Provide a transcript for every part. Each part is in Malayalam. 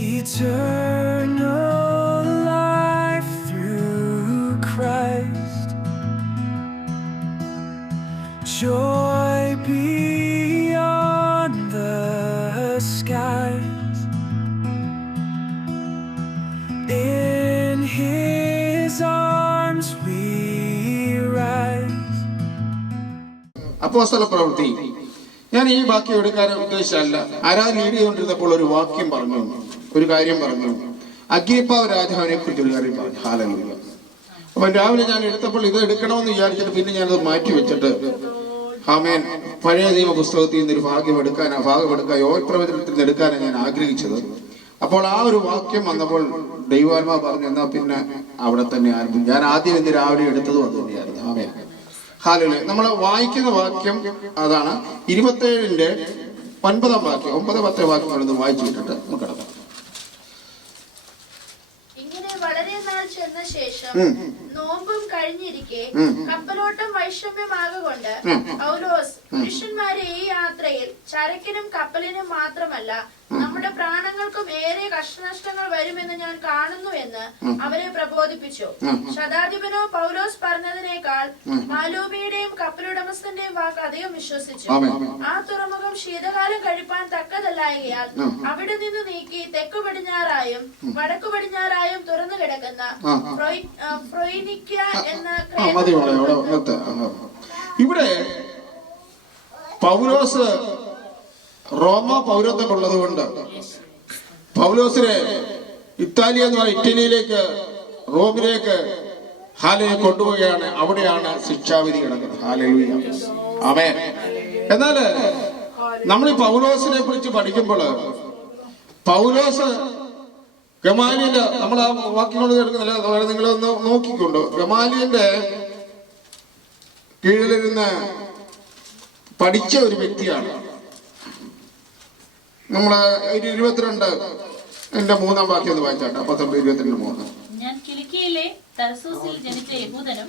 Eternal life through Christ, joy beyond the skies. In His arms we rise. അപ്പോസ്തല പ്രവൃത്തി. ഞാൻ ഈ വാക്യം എടുക്കാൻ ഉദ്ദേശിച്ചല്ല. ആരാധന ലീഡ് ചെയ്തുകൊണ്ടിരുന്നപ്പോൾ ഒരു വാക്യം പറഞ്ഞു, ഒരു കാര്യം പറഞ്ഞു. അഗ്രിപ്പാ രാജാവിനെ കുറിച്ച് ഒരു കാര്യം പറഞ്ഞു. ഹല്ലേലൂയ. അപ്പൊ രാവിലെ ഞാൻ എടുത്തപ്പോൾ ഇത് എടുക്കണമെന്ന് വിചാരിച്ചിട്ട് പിന്നെ ഞാനത് മാറ്റി വെച്ചിട്ട് ആമേൻ പഴയ നിയമ പുസ്തകത്തിൽ നിന്നൊരു ഭാഗം എടുക്കാൻ യോൽ പ്രവചനത്തിൽ നിന്ന് എടുക്കാനാണ് ഞാൻ ആഗ്രഹിച്ചത്. അപ്പോൾ ആ ഒരു വാക്യം വന്നപ്പോൾ ദൈവാത്മാ പറഞ്ഞു, എന്നാ പിന്നെ അവിടെ തന്നെ ആരംഭിക്കും. ഞാൻ ആദ്യം ഇന്ന് രാവിലെ എടുത്തതും അത് തന്നെയായിരുന്നു. Amen hallelujah. നമ്മൾ വായിക്കുന്ന വാക്യം അതാണ് 27-ന്റെ 9-ാം വാക്യം. 9, 10 വാക്യങ്ങളൊന്ന് വായിച്ചു വിട്ടിട്ട് നമുക്ക് കിടക്കാം. ഇങ്ങനെ വളരെ നാൾ ചെന്ന ശേഷം നോമ്പും കഴിഞ്ഞിരിക്കെ കപ്പലോട്ടം വൈഷമ്യമാകൊണ്ട് പൗലോസ് പുരുഷന്മാരെ ഈ യാത്രയിൽ ചരക്കിനും കപ്പലിനും മാത്രമല്ല നമ്മുടെ പ്രാണങ്ങൾക്കും ഏറെ കഷ്ടനഷ്ടങ്ങൾ വരുമെന്ന് ഞാൻ കാണുന്നുവെന്ന് അവരെ പ്രബോധിപ്പിച്ചു. ശതാധിപനോ പൗലോസ് പറഞ്ഞതിനേക്കാൾ മാലൂമിയുടെയും കപ്പലുടമസ്ഥന്റെയും വാക്ക് അധികം വിശ്വസിച്ചു. ആ തുറമുഖം ശീതകാലം കഴിപ്പാൻ തക്കതല്ലായകയാൽ അവിടെ നിന്ന് നീക്കി തെക്കു പടിഞ്ഞാറായും വടക്കു പടിഞ്ഞാറായും തുറന്നു കിടക്കുന്ന ഫ്രോയിനിക്ക എന്ന ഇവിടെ പൗലോസ് റോമ പൗരത്വമുള്ളത് കൊണ്ട് പൗലോസിനെ ഇറ്റാലിയ എന്ന് പറയുന്ന ഇറ്റലിയിലേക്ക് റോമിലേക്ക് ഹാലയെ കൊണ്ടുപോവുകയാണ്. അവിടെയാണ് ശിക്ഷാവിധി കിടക്കുന്നത്. ഹല്ലേലൂയ. ആമേൻ. എന്നാല് നമ്മൾ ഈ പൗലോസിനെ കുറിച്ച് പഠിക്കുമ്പോൾ പൗലോസ് ഗമാലിയന്റെ നമ്മൾ ആ വാക്യങ്ങൾ എടുക്കുന്നില്ല, നിങ്ങളൊന്ന് നോക്കിക്കൊണ്ടു. ഗമാലിയന്റെ കീഴിലിരുന്ന് പഠിച്ച ഒരു വ്യക്തിയാണ്. നമ്മള് 22-ന്റെ 3-ാം വാക്യം ഒന്ന് വായിച്ചാട്ടെ. 19:22-3. ഞാൻ കിലിക്കിയിലെ തർസൂസിൽ ജനിച്ച യഹൂദനും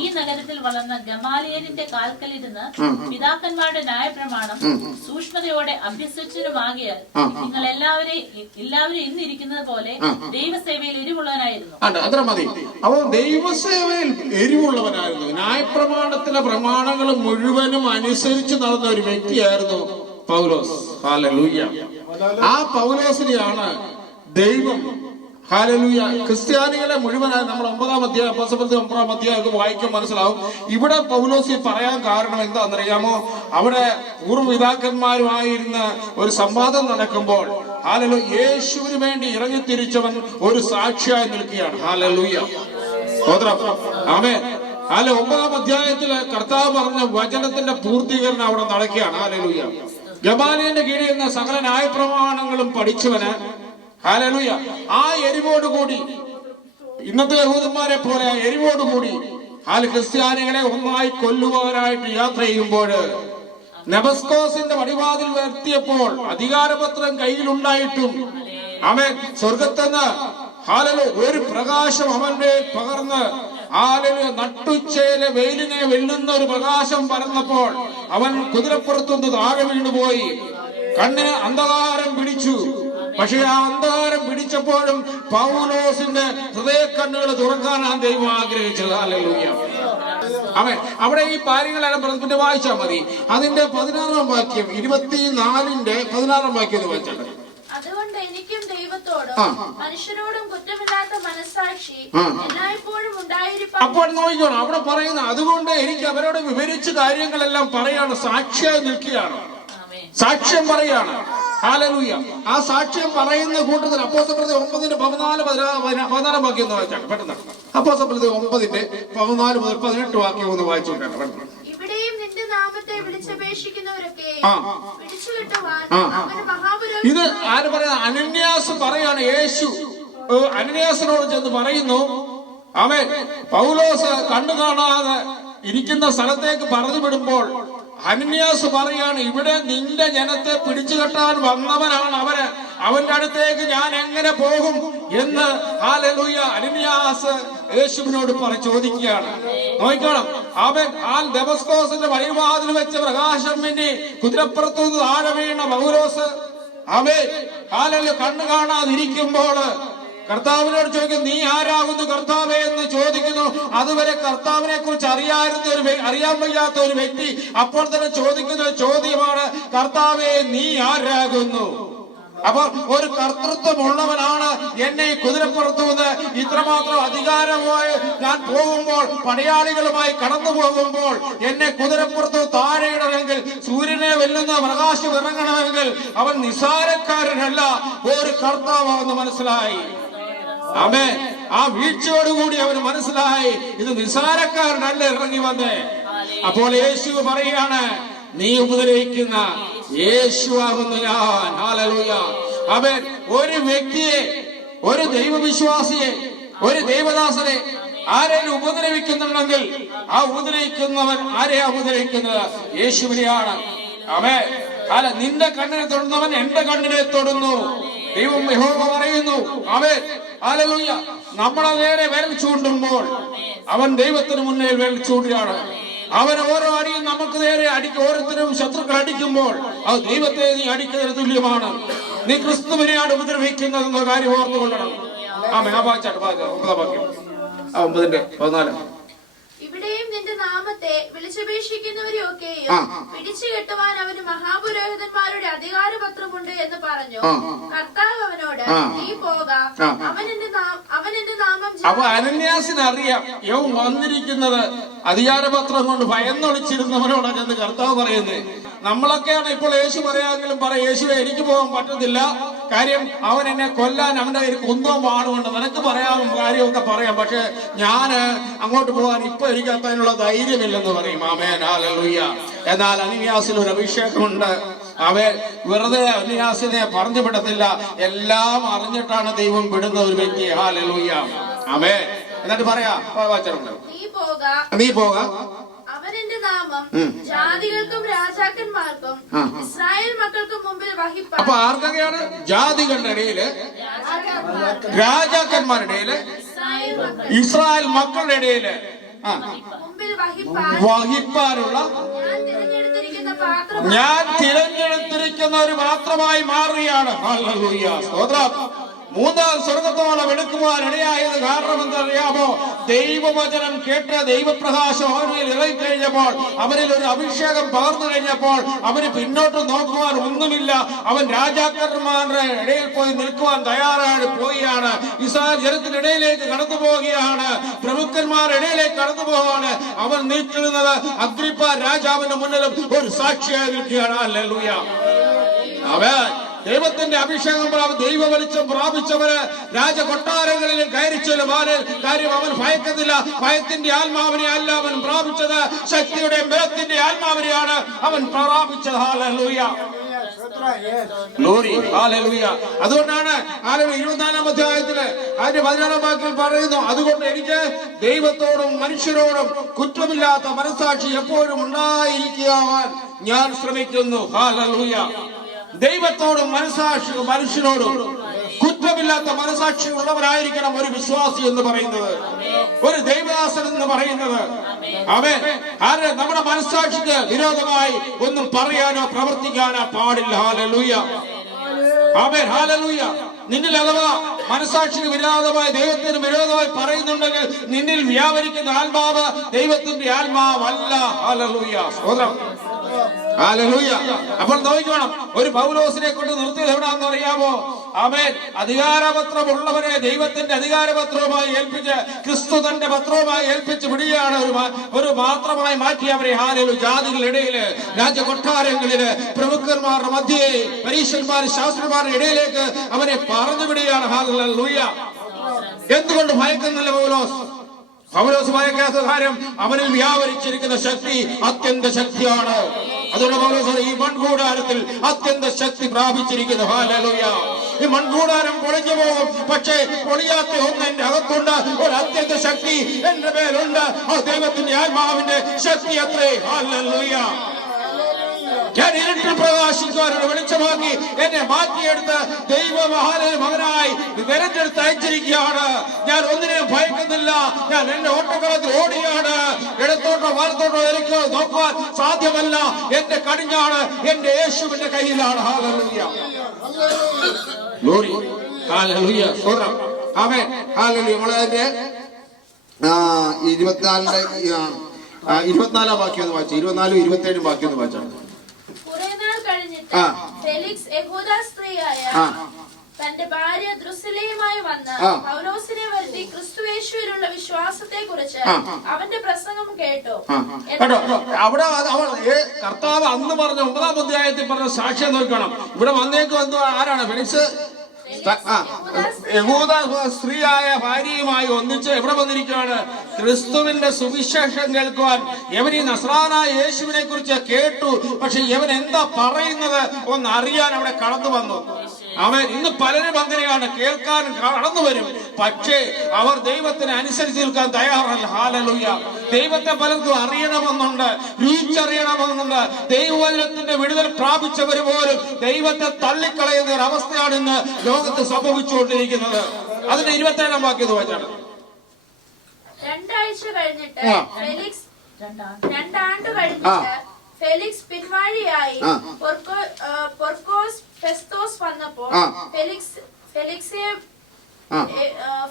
ഈ നഗരത്തിൽ വളർന്ന ഗമാലിയലിന്റെ കാൽക്കലിരുന്ന് പിതാക്കന്മാരുടെ ന്യായപ്രമാണം സൂക്ഷ്മതയോടെ അഭ്യസിച്ചതുമാകിയാൽ നിങ്ങൾ എല്ലാവരും ഇന്നിരിക്കുന്നത് പോലെ ദൈവസേവയിൽ എരിവുള്ളവനായിരുന്നു. അത്ര മതി. അപ്പോൾ ദൈവസേവയിൽ എരിവുള്ളവനായിരുന്നു. ന്യായപ്രമാണത്തിലെ പ്രമാണങ്ങൾ മുഴുവനും അനുസരിച്ച് നടന്ന ഒരു വ്യക്തിയായിരുന്നു പൗലോസ്. ഹല്ലേലൂയ. ആ പൗലോസിനെയാണ് ദൈവം ഹല്ലേലൂയ ക്രിസ്ത്യാനികളെ മുഴുവനായി നമ്മൾ 9-ാം അധ്യായം 9-ാം അധ്യായം വായിക്കാൻ മനസ്സിലാവും. ഇവിടെ പൗലോസ് പറയാൻ കാരണം എന്താണെന്നറിയാമോ? അവിടെ പൂർവ്വപിതാക്കന്മാരുമായിരുന്ന ഒരു സംവാദം നടക്കുമ്പോൾ ഹല്ലേലൂയ യേശുവിന് വേണ്ടി ഇറങ്ങിത്തിരിച്ചവൻ ഒരു സാക്ഷിയായി നിൽക്കുകയാണ്. ഹല്ലേലൂയ. ആമേൻ. 9-ാം അധ്യായത്തില് കർത്താവ് പറഞ്ഞ വചനത്തിന്റെ പൂർത്തീകരണം അവിടെ നടക്കുകയാണ്. ഹല്ലേലൂയ. ഗമാലിയന്റെ കീഴിൽ നിന്ന് സകല ന്യായപ്രമാണങ്ങളും പഠിച്ചവന് ഹല്ലേലൂയ ആ എരിവോടുകൂടി ഇന്നത്തെ യഹൂദന്മാരെ പോലെ ആ എരിവോടുകൂടി ക്രിസ്ത്യാനികളെ ഒന്നായി കൊല്ലുവാനായിട്ട് യാത്ര ചെയ്യുമ്പോൾ ദമസ്കോസിന്റെ വടിവാതിൽ എത്തിയപ്പോൾ അധികാരപത്രം കയ്യിലുണ്ടായിട്ടും അവൻ സ്വർഗത്തെന്ന് ഹല്ലേലൂയ ഒരു പ്രകാശം അവന്റെ പകർന്ന് ഹല്ലേലൂയ നട്ടുച്ചയിലെ വെയിലിനെ വെല്ലുന്ന ഒരു പ്രകാശം പരന്നപ്പോൾ അവൻ കുതിരപ്പുറത്തുനിന്ന് താഴെ വീണുപോയി. കണ്ണിന് അന്ധകാരം പിടിച്ചു. പക്ഷെ ആ അന്ധകാരം പിടിച്ചപ്പോഴും പൗലോസിന്റെ ഹൃദയക്കണ്ണുകൾ തുറക്കാനാണ് ദൈവം ആഗ്രഹിച്ചത്. ഹല്ലേലൂയ. അവൻ അവിടെ ഈ കാര്യങ്ങളെല്ലാം പിന്നെ വായിച്ചാൽ മതി. അതിന്റെ 16-ാം വാക്യം 24-ന്റെ 16-ാം വാക്യം വായിച്ചാൽ അതുകൊണ്ട് എനിക്കും ദൈവത്തോടും മനുഷ്യരോടും കുറ്റമില്ലാത്ത മനസ്സാക്ഷി എല്ലായ്പ്പോഴും ഉണ്ടായിരിക്കും. അപ്പോൾ നോക്കിക്കോണം അവിടെ പറയുന്ന അതുകൊണ്ട് എനിക്ക് അവരോട് വിവരിച്ച കാര്യങ്ങളെല്ലാം പറയാണ്. സാക്ഷിയായി നിൽക്കുകയാണ്, സാക്ഷ്യം പറയാണ്. ഹല്ലേലൂയ. ആ സാക്ഷ്യം പറയുന്ന കൂട്ടത്തിൽ അപ്പോസ്തലപ്രവൃത്തി 9-ന്റെ 14 വാക്യം ഒന്ന് വായിച്ചാണ് പെട്ടെന്ന്. അപ്പോസ്തലപ്രവൃത്തി 9-ന്റെ 14 മുതൽ 18 വാക്യം ഒന്ന് വായിച്ചോട്ടെ പെട്ടെന്ന്. ഇവിടെയും നിന്റെ നാമത്തെ വിളിച്ചപേക്ഷിക്കുന്നവരൊക്കെ ഇത് ആര് പറയുന്നത്? അനന്യാസ് പറയാണ്. യേശു അനന്യാസിനോട് ചെന്ന് പറയുന്നു, അവൻ പൗലോസ് കണ്ണു കാണാതെ ഇരിക്കുന്ന സ്ഥലത്തേക്ക് പറഞ്ഞു വിടുമ്പോൾ അനന്യാസ് പറയാണ്, ഇവിടെ നിന്റെ ജനത്തെ പിടിച്ചുകെട്ടാൻ വന്നവനാണ് അവന്, അവന്റെ അടുത്തേക്ക് ഞാൻ എങ്ങനെ പോകും എന്ന് ഹല്ലേലൂയ അനന്യാസ് യേശുവിനോട് ചോദിക്കുകയാണ്. നോക്കണം, അവൻ ദമസ്കോസിന്റെ വഴിവാതിൽ വെച്ച് പ്രകാശം വേണ്ടി കുതിരപ്പുറത്തുനിന്ന് താഴെ വീണ പൗലോസ് ആമേൻ. ഹല്ലേലൂയ. കണ്ണു കാണാതിരിക്കുമ്പോൾ കർത്താവിനോട് ചോദിക്കും, നീ ആരാകുന്നു കർത്താവേ എന്ന് ചോദിക്കുന്നു. അതുവരെ കർത്താവിനെ കുറിച്ച് അറിയാൻ വയ്യാത്ത ഒരു വ്യക്തി അപ്പോൾ തന്നെ ചോദിക്കുന്ന ചോദ്യമാണ്, കർത്താവേ നീ ആരാകുന്നു? അപ്പൊ ഒരു കർത്തൃത്വമുള്ളവനാണ് എന്നെ കുതിരപ്പുറത്തു നിന്ന് ഇത്രമാത്രം അധികാരമായി ഞാൻ പോകുമ്പോൾ, പടയാളികളുമായി കടന്നു പോകുമ്പോൾ എന്നെ കുതിരപ്പുറത്ത് താഴെയിടണമെങ്കിൽ, സൂര്യനെ വെല്ലുന്ന പ്രകാശം ഇറങ്ങണമെങ്കിൽ അവൻ നിസാരക്കാരനല്ല, ഒരു കർത്താവാണെന്ന് മനസ്സിലായി. ആമേൻ. ആ വീഴ്ചയോടുകൂടി അവന് മനസ്സിലായി, ഇത് നിസാരക്കാരനല്ല ഇറങ്ങി വന്നേ. അപ്പോൾ യേശു പറയാണ്, നീ ഉപദ്രവിക്കുന്ന യേശുവാകുന്നു ഞാൻ. ഹല്ലേലൂയ. ആമേൻ. ഒരു വ്യക്തിയെ, ഒരു ദൈവവിശ്വാസിയെ, ഒരു ദൈവദാസനെ ആരെയും ഉപദ്രവിക്കുന്നുണ്ടെങ്കിൽ ആ ഉപദ്രവിക്കുന്നവൻ ആരെയാ ഉപദ്രവിക്കുന്നത്? യേശുവിനെയാണ്. ആമേൻ. അല്ല, നിന്റെ കണ്ണിനെ തൊടുന്നവൻ എന്റെ കണ്ണിനെ തൊടുന്നു. ദൈവം യഹോവ പറയുന്നു. ആമേൻ. ഹല്ലേലൂയ. നമ്മളെ നേരെ വിരൽ ചൂണ്ടുമ്പോൾ അവൻ ദൈവത്തിന് മുന്നിൽ വിരൽ ചൂണ്ടുകയാണ്. അവൻ ഓരോ അടിയും നമുക്ക് നേരെ ഓരോരുത്തരും ശത്രുക്കൾ അടിക്കുമ്പോൾ അത് ദൈവത്തെ നീ അടിക്കുന്നതിന് തുല്യമാണ്. നീ ക്രിസ്തുവിനെയാണ് ഉപദ്രവിക്കുന്നതെന്ന കാര്യം ഓർത്തുകൊള്ളണം. ആമേൻ. ആ വായിച്ചാട്ട് 9:14. ഇവിടെയും നിന്റെ നാമത്തെ വിളിച്ചപേക്ഷിക്കുന്നവരെയൊക്കെയും പിടിച്ചു കെട്ടുവാൻ അവന് മഹാപുരോഹിതന്മാരുടെ അധികാരപത്രമുണ്ട് എന്ന് പറഞ്ഞു. കർത്താവ് അവനോട്, നീ പോക, അവൻ എന്റെ നാമം. അപ്പൊ അനന്യാസിന് അറിയാം യവൻ വന്നിരിക്കുന്നത് അധികാരപത്രം കൊണ്ട് ഭയന്നൊളിച്ചിരുന്നവനോടാണ് എന്ന് കർത്താവ് പറയുന്നത്. നമ്മളൊക്കെയാണ് ഇപ്പോൾ യേശു പറയാമെങ്കിലും യേശുവെ എനിക്ക് പോകാൻ പറ്റത്തില്ല, കാര്യം അവൻ എന്നെ കൊല്ലാൻ അവന്റെ കയ്യിൽ കുന്തവും വാണുകൊണ്ട്, നിനക്ക് പറയാം കാര്യമൊക്കെ പറയാം, പക്ഷെ ഞാന് അങ്ങോട്ട് പോകാൻ ഇപ്പൊ എനിക്ക് അതിനുള്ള ധൈര്യമില്ലെന്ന് പറയും. ആമേൻ. ഹല്ലേലൂയ. എന്നാൽ അനന്യാസിന് ഒരു അഭിഷേകമുണ്ട്. അവൻ വെറുതെ അനന്യാസിനെ പറഞ്ഞു വിടത്തില്ല, എല്ലാം അറിഞ്ഞിട്ടാണ് ദൈവം വിടുന്ന ഒരു വ്യക്തി. ഹല്ലേലൂയ. ആമേൻ. എന്നിട്ട് പറയാ, നീ പോക, അവൻ എന്റെ നാമം ജാതികൾക്കും രാജാക്കന്മാർക്കും ഇസ്രായേൽ മക്കൾക്കും മുമ്പിൽ വഹിപ്പാൻ. അപ്പൊ ആർക്കൊക്കെയാണ്? ജാതികളുടെ ഇടയില്, രാജാക്കന്മാരുടെ ഇടയില്, ഇസ്രായേൽ മക്കളുടെ ഇടയില് വഹിപ്പാനുള്ള ഞാൻ തിരഞ്ഞെടുത്തിരിക്കുന്ന ഒരു പാത്രമായി മാറുകയാണ്. ഹല്ലേലൂയ. സ്തോത്രം. മൂന്നാം സ്വർഗത്തോളം എടുക്കുവാൻ ഇടയായത് കാരണം എന്തറിയാമോ? ദൈവവചനം കേട്ട് ദൈവപ്രകാശം അവനിൽ ഇറങ്ങിക്കഴിഞ്ഞപ്പോൾ, അവനിൽ ഒരു അഭിഷേകം പകർന്നു കഴിഞ്ഞപ്പോൾ അവന് പിന്നോട്ട് നോക്കുവാൻ ഒന്നുമില്ല. അവൻ രാജാക്കന്മാരുടെ ഇടയിൽ പോയി നിൽക്കുവാൻ തയ്യാറാണ് പോവുകയാണ്. ഇസ്രായേൽ ജനത്തിന്റെ ഇടയിലേക്ക് കടന്നു പോവുകയാണ്. പ്രമുഖന്മാരുടെ ഇടയിലേക്ക് കടന്നു പോവാണ്. അവൻ നിൽക്കുന്നത് അഗ്രിപ്പ രാജാവിന്റെ മുന്നിലും ഒരു സാക്ഷിയായി നിൽക്കുകയാണ്. ഹല്ലേലൂയ. ആമേൻ. ദൈവത്തിന്റെ അഭിഷേകം ദൈവ വെളിച്ചം പ്രാപിച്ചവര് രാജകൊട്ടാരങ്ങളിലും കയറി ചെല്ലുവാൻ കാര്യം അവൻ ഭയക്കത്തില്ല. ഭയത്തിന്റെ ആത്മാവിനെ അല്ല അവൻ പ്രാപിച്ചത്, ശക്തിയുടെ ബലത്തിന്റെ ആത്മാവിനെയാണ് അവൻ പ്രാപിച്ചത്. ഹല്ലേലൂയ. ഗ്ലോറി. ഹല്ലേലൂയ. അതുകൊണ്ടാണ് 24-ാം അധ്യായത്തില് അതിന്റെ 16-ാം വാക്യത്തിൽ പറയുന്നു, അതുകൊണ്ട് എനിക്ക് ദൈവത്തോടും മനുഷ്യരോടും കുറ്റമില്ലാത്ത മനസ്സാക്ഷി എപ്പോഴും ഉണ്ടായിരിക്കുവാൻ ഞാൻ ശ്രമിക്കുന്നു. ഹല്ലേലൂയ. ദൈവത്തോടും മനുഷ്യരോടും കുറ്റമില്ലാത്ത മനസാക്ഷി ഉള്ളവരായിരിക്കണം ഒരു വിശ്വാസി എന്ന് പറയുന്നത്, ഒരു ദൈവദാസൻ എന്ന് പറയുന്നത്. അവൻ നമ്മുടെ മനസാക്ഷിക്ക് വിരോധമായി ഒന്നും പറയാനോ പ്രവർത്തിക്കാനോ പാടില്ല. ഹല്ലേലൂയ. ആമേൻ. ഹല്ലേലൂയ. നിന്നിൽ അഥവാ മനസാക്ഷിക്ക് വിരോധമായി ദൈവത്തിന് വിരോധമായി പറയുന്നുണ്ടെങ്കിൽ നിന്നിൽ വ്യാപരിക്കുന്ന ആത്മാവ് ദൈവത്തിന്റെ ആത്മാവല്ല. ഹല്ലേലൂയ. സ്തോത്രം. ഹല്ലേലൂയ. അപ്പോൾ നോക്കണം, ഒരു പൗലോസിനെ കൊണ്ട് നിർത്തിയത് എവിടാന്ന് അറിയാമോ? ആമേൻ. അധികാരപത്രമുള്ളവരെ ദൈവത്തിന്റെ അധികാരപത്രവുമായി ഏൽപ്പിച്ച്, ക്രിസ്തു തന്റെ പത്രവുമായി ഏൽപ്പിച്ച് വിടുകയാണ്. ഒരു മാത്രമായി മാറ്റി അവരെ. ഹല്ലേലൂയ. ജാതികളുടെ ഇടയില്, രാജകൊട്ടാരങ്ങളില്, പ്രമുഖന്മാരുടെ മധ്യേ, പരീശന്മാർ ശാസ്ത്രന്മാരുടെ ഇടയിലേക്ക് അവനെ പറഞ്ഞു വിടുകയാണ്. ഹല്ലേലൂയ. എന്തുകൊണ്ട് ഭയക്കുന്നില്ല പൗലോസ്? പൗലോസ് ഭയക്കാത്ത കാര്യം അവനിൽ വ്യാപരിച്ചിരിക്കുന്ന ശക്തി അത്യന്ത ശക്തിയാണ്. അതുകൊണ്ട് പൗലോസ് ഈ മൺകൂടാരത്തിൽ അത്യന്ത ശക്തി പ്രാപിച്ചിരിക്കുന്നു. ഹല്ലേലൂയ. ഈ മൺകൂടാരം പൊളിഞ്ഞു പോകും, പക്ഷേ പൊളിയാത്ത ഒന്ന് എന്റെ അകത്തുണ്ട്. ഒരു അത്യന്ത ശക്തി എന്റെ മേലുണ്ട്. ആ ദൈവത്തിന്റെ ആത്മാവിന്റെ ശക്തി അത്രേ. ഹല്ലേലൂയ. ഞാൻ ഇരുട്ടിൽ പ്രകാശിക്കുവാനുള്ള വെളിച്ചമാക്കി എന്നെ മാറ്റിയെടുത്ത് മകനായി തിരഞ്ഞെടുത്ത് അയച്ചിരിക്കുകയാണ്. ഞാൻ ഒന്നിനെയും ഭയക്കുന്നില്ല. ഞാൻ എന്റെ ഓട്ടക്കളത്തിൽ ഓടിയാണ്. ഇടത്തോട്ടോ വലത്തോട്ടോ എനിക്ക് നോക്കുവാൻ സാധ്യമല്ല. എന്റെ കടിഞ്ഞാണ് എന്റെ യേശുവിന്റെ കയ്യിലാണ്. ഹല്ലേലൂയ, ഗ്ലോറി, ഹല്ലേലൂയ, സ്തോത്രം, ആമേൻ, ഹല്ലേലൂയ. നമ്മളതിന്റെ 24-ാം വാക്യം ഒന്ന് വായിച്ചു. 24-ഉം 27-ഉം വാക്യം ഒന്ന് വായിച്ചാണ്. കുറെ നാൾ കഴിഞ്ഞിട്ട് ഫെലിക്സ് യഹൂദ സ്ത്രീയായ തന്റെ ഭാര്യ ദ്രുസിലയുമായി വന്ന് പൗലോസിനെ വരുത്തി ക്രിസ്തുയേശുവിലുള്ള വിശ്വാസത്തെ കുറിച്ച് അവന്റെ പ്രസംഗം കേട്ടു. അവിടെ കർത്താവ് അന്ന് പറഞ്ഞ 9-ാം അധ്യായത്തിൽ പറഞ്ഞ സാക്ഷ്യം നോക്കണം. ഇവിടെ വന്നേക്ക് വന്നു ആരാണ്? ഫെലിക്സ് യഹൂദ സ്ത്രീയായ ഭാര്യയുമായി ഒന്നിച്ച് എവിടെ വന്നിരിക്കുകയാണ്? ക്രിസ്തുവിന്റെ സുവിശേഷം കേൾക്കുവാൻ. ഇവൻ ഈ നസ്രാനായ യേശുവിനെ കുറിച്ച് കേട്ടു. പക്ഷെ ഇവൻ എന്താ പറയുന്നത് ഒന്ന് അറിയാൻ അവിടെ കടന്നു വന്നു. അവൻ ഇന്ന് പലരും അങ്ങനെയാണ്, കേൾക്കാൻ കടന്നു വരും, പക്ഷേ അവർ ദൈവത്തിന് അനുസരിച്ച് നിൽക്കാൻ തയ്യാറല്ല. ഹല്ലേലൂയ. ദൈവത്തെ പലർക്കും അറിയണമെന്നുണ്ട്, രുചിച്ചറിയണമെന്നുണ്ട്. ദൈവവചനത്തിന്റെ വിടുതൽ പ്രാപിച്ചവർ പോലും ദൈവത്തെ തള്ളിക്കളയുന്ന ഒരു അവസ്ഥയാണ് ഇന്ന് ലോകത്ത് സംഭവിച്ചുകൊണ്ടിരിക്കുന്നത്. അതിന്റെ 27-ാം വാക്യം വായിച്ചാണ്. 2 ആഴ്ച കഴിഞ്ഞിട്ട് രണ്ടാണ്ട് കഴിഞ്ഞിട്ട് ഫെലിക്സ് പിൻവാഴിയായി പൊർക്കോസ് ഫെസ്തോസ് വന്നപ്പോൾ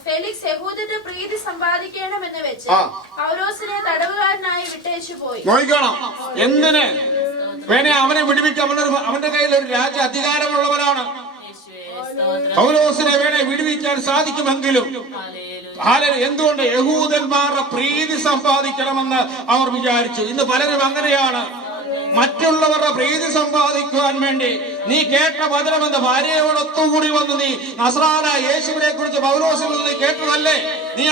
ഫെലിക്സ് യഹൂദന്റെ പ്രീതി സമ്പാദിക്കണമെന്ന് വെച്ച് പൗലോസിനെ തടവുകാരനായി വിട്ടേച്ചു പോയി. നോക്കണം എന്തിന് അവനെ വിടുവിക്കാൻ. അവന്റെ കയ്യിൽ ഒരു രാജ്യ അധികാരമുള്ളവനാണ്. പൗലോസിനെ വിടുവിക്കാൻ സാധിക്കുമെങ്കിലും എന്തുകൊണ്ട്? യഹൂദന്മാരുടെ പ്രീതി സമ്പാദിക്കണമെന്ന് അവർ വിചാരിച്ചു. ഇന്ന് പലരും അങ്ങനെയാണ്. മറ്റുള്ളവരുടെ പ്രീതി സമ്പാദിക്കുവാൻ വേണ്ടി നീ കേട്ട വചനമെന്ന് ഭാര്യയോടൊത്തുകൂടി വന്ന് നീ നസ്രാനായ യേശുവിനെ കുറിച്ച് പൗലോസിൽ നിന്ന് കേട്ടതല്ലേ? നീ